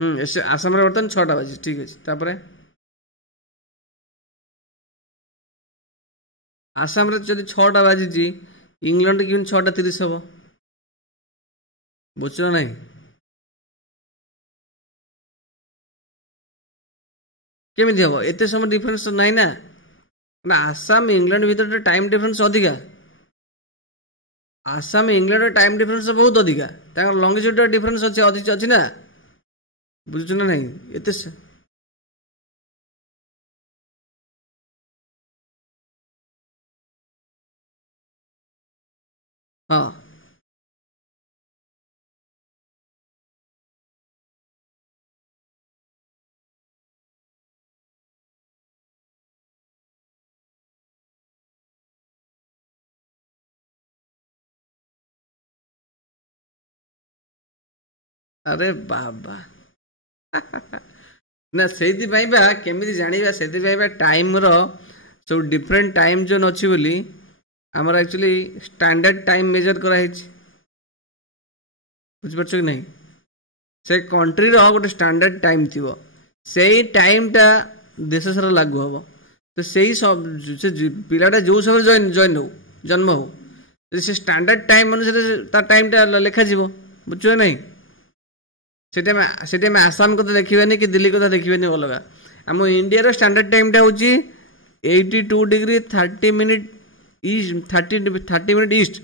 आसाम रे बर्तन 6टा बाजी ठीक अछि तापरे आसाम रे जदि 6टा बाजी इंग्लैंड कि 6:30 हबो बुझलो नहीं केमिति हबो एते समय डिफरेंस नहीं ना ना आसाम इंग्लैंड भीतर टाइम डिफरेंस अधिका आसाम इंग्लैंड टाइम डिफरेंस बहुत अधिका तांकर लॉन्गिट्यूड डिफरेंस अछि ना बुझु ना नहीं एते हाँ अरे बाबा ना से केमी जाना से टाइम सब डिफरेंट टाइम जोन अच्छी बोली आमर एक्चुअली स्टैंडर्ड टाइम मेजर कराई बुझिपार कि नहीं से कंट्री रो गोटे स्टैंडर्ड टाइम थी से टाइम टा देश सारा लागू हम तो से सब पिलाटा जो सब जॉइन हो जन्म हो से स्टैंडर्ड टाइम अनुसार टाइम टा लिखा बुझ नहीं से आसाम को तो देखिए कि दिल्ली को तो देखिए अलग आम इंडिया स्टैंडर्ड टाइम टा हूँ 82 degree 30 minute east 30 minute east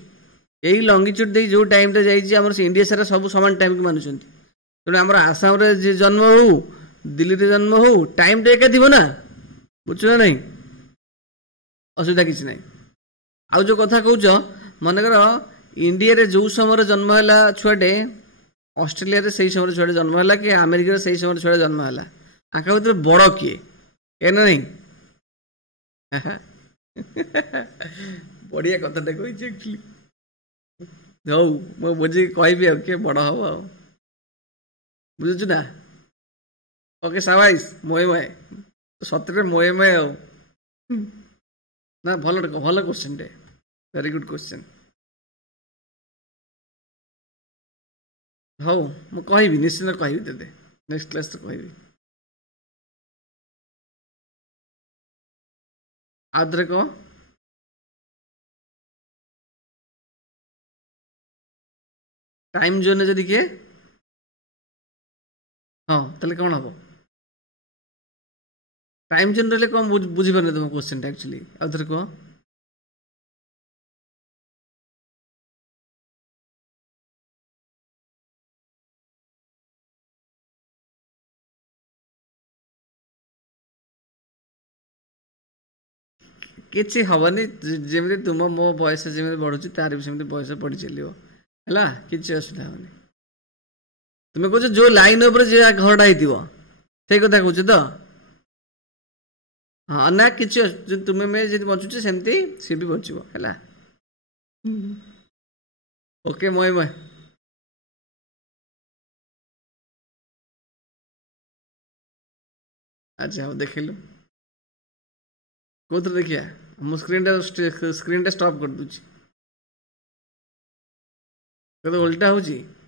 यही लंगिट्यूड दे जो टाइम टा जाइए इंडिया सारा सब सामान टाइम को मानुंट तेणु आम आसाम रे जन्म हो दिल्ली रे जन्म हो टाइम टा एका थी ना बुझ ना असुविधा किसी ना आउ जो कथा कौच मनकर इंडिया रे जो समय जन्म है छुआटे ऑस्ट्रेलिया रे सही समय छुआ जन्म है कि अमेरिका रे सही समय छुआ जन्म है आंका भर बड़ किए ए ना नहीं बढ़िया कथाटा कही एक्चुअली हौ मु बुझी कहबी किए बड़ हम आ बुझुचु ना ओके साबाइस मोए मोए सतरे मोए मोए ना भल भल क्वेश्चन टे वेरी गुड क्वेश्चन हौ मु कहबी निश्चित कहबी तेते नेक्स्ट क्लास तो कहबी आदरे को टाइम जोन जदि किए हाँ ताले कौन हम टाइम जोन रही कौन बुझीपारे तुम क्वेश्चन एक्चुअली आउे कह किसी हेनी जमी तुम मो बयस जमी बढ़ुची तार भी सेमती बयस बढ़ी चलो है किसी असुविधा हेनी तुम्हें कह जो लाइन उपर जो घरटा हो कथा कौच तो हाँ ना कि तुम्हें जी बचुचे सेमती सी भी बचो है ओके मोए मोए अच्छा हाँ देखिलु कौन देखिया मो स्क्रीन स्टॉप कर दूची तो उल्टा हो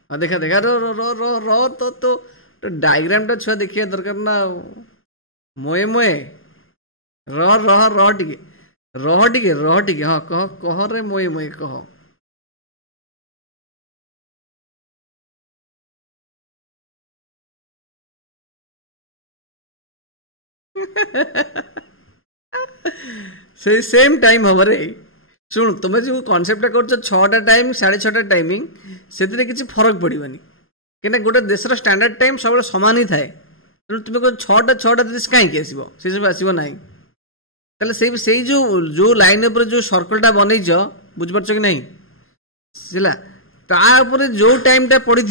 हाँ देखा देखा रो रो रो रो रो तो डायग्राम टा छुआ देखिए दरकार ना मोए मोए रह रह रह टिके हाँ कह कह रे मोए मोए कह से सेम टाइम हम रे शुण तुम्हें जो कनसेप्टा कर 6टा टाइम 6:30 टाइमिंग से किसी फरक पड़ोनी कहीं गोटे देशर स्टैंडर्ड टाइम सब सामान ही थाए तेणु तुम्हें कह 6:30 कहीं आसो से सब आसो ना से जो लाइन उपर जो सर्कलटा बनईच बुझिपार कि नहीं तापर जो टाइमटा पड़ी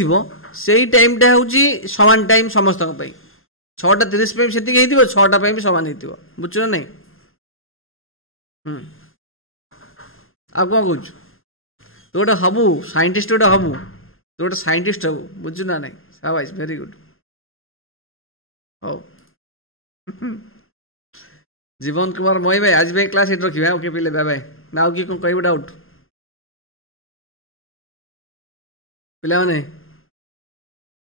से टाइमटा हूँ सामान टाइम समस्त 6:30 से 6टा भी सामान हो बुझ ना नहीं आ कौन कौच तू गोटे हबू साइंटिस्ट गोटे हबू तू गोटे साइंटिस्ट हबू बुझु ना नहीं शाबाश वेरी गुड हो जीवन कुमार मोई भाई आज भाई क्लास एट रखिए ओके पिले बाय बाय ना कि कौन कह डाउट पिला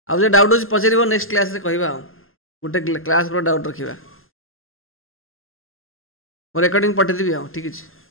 आउ जे डाउट अछि पचारिबो नेक्स्ट क्लास रे कहबा गोटे क्लास रो डाउट रखिबा। मो रेकॉर्डिंग पठेदेबी ठीक अछि।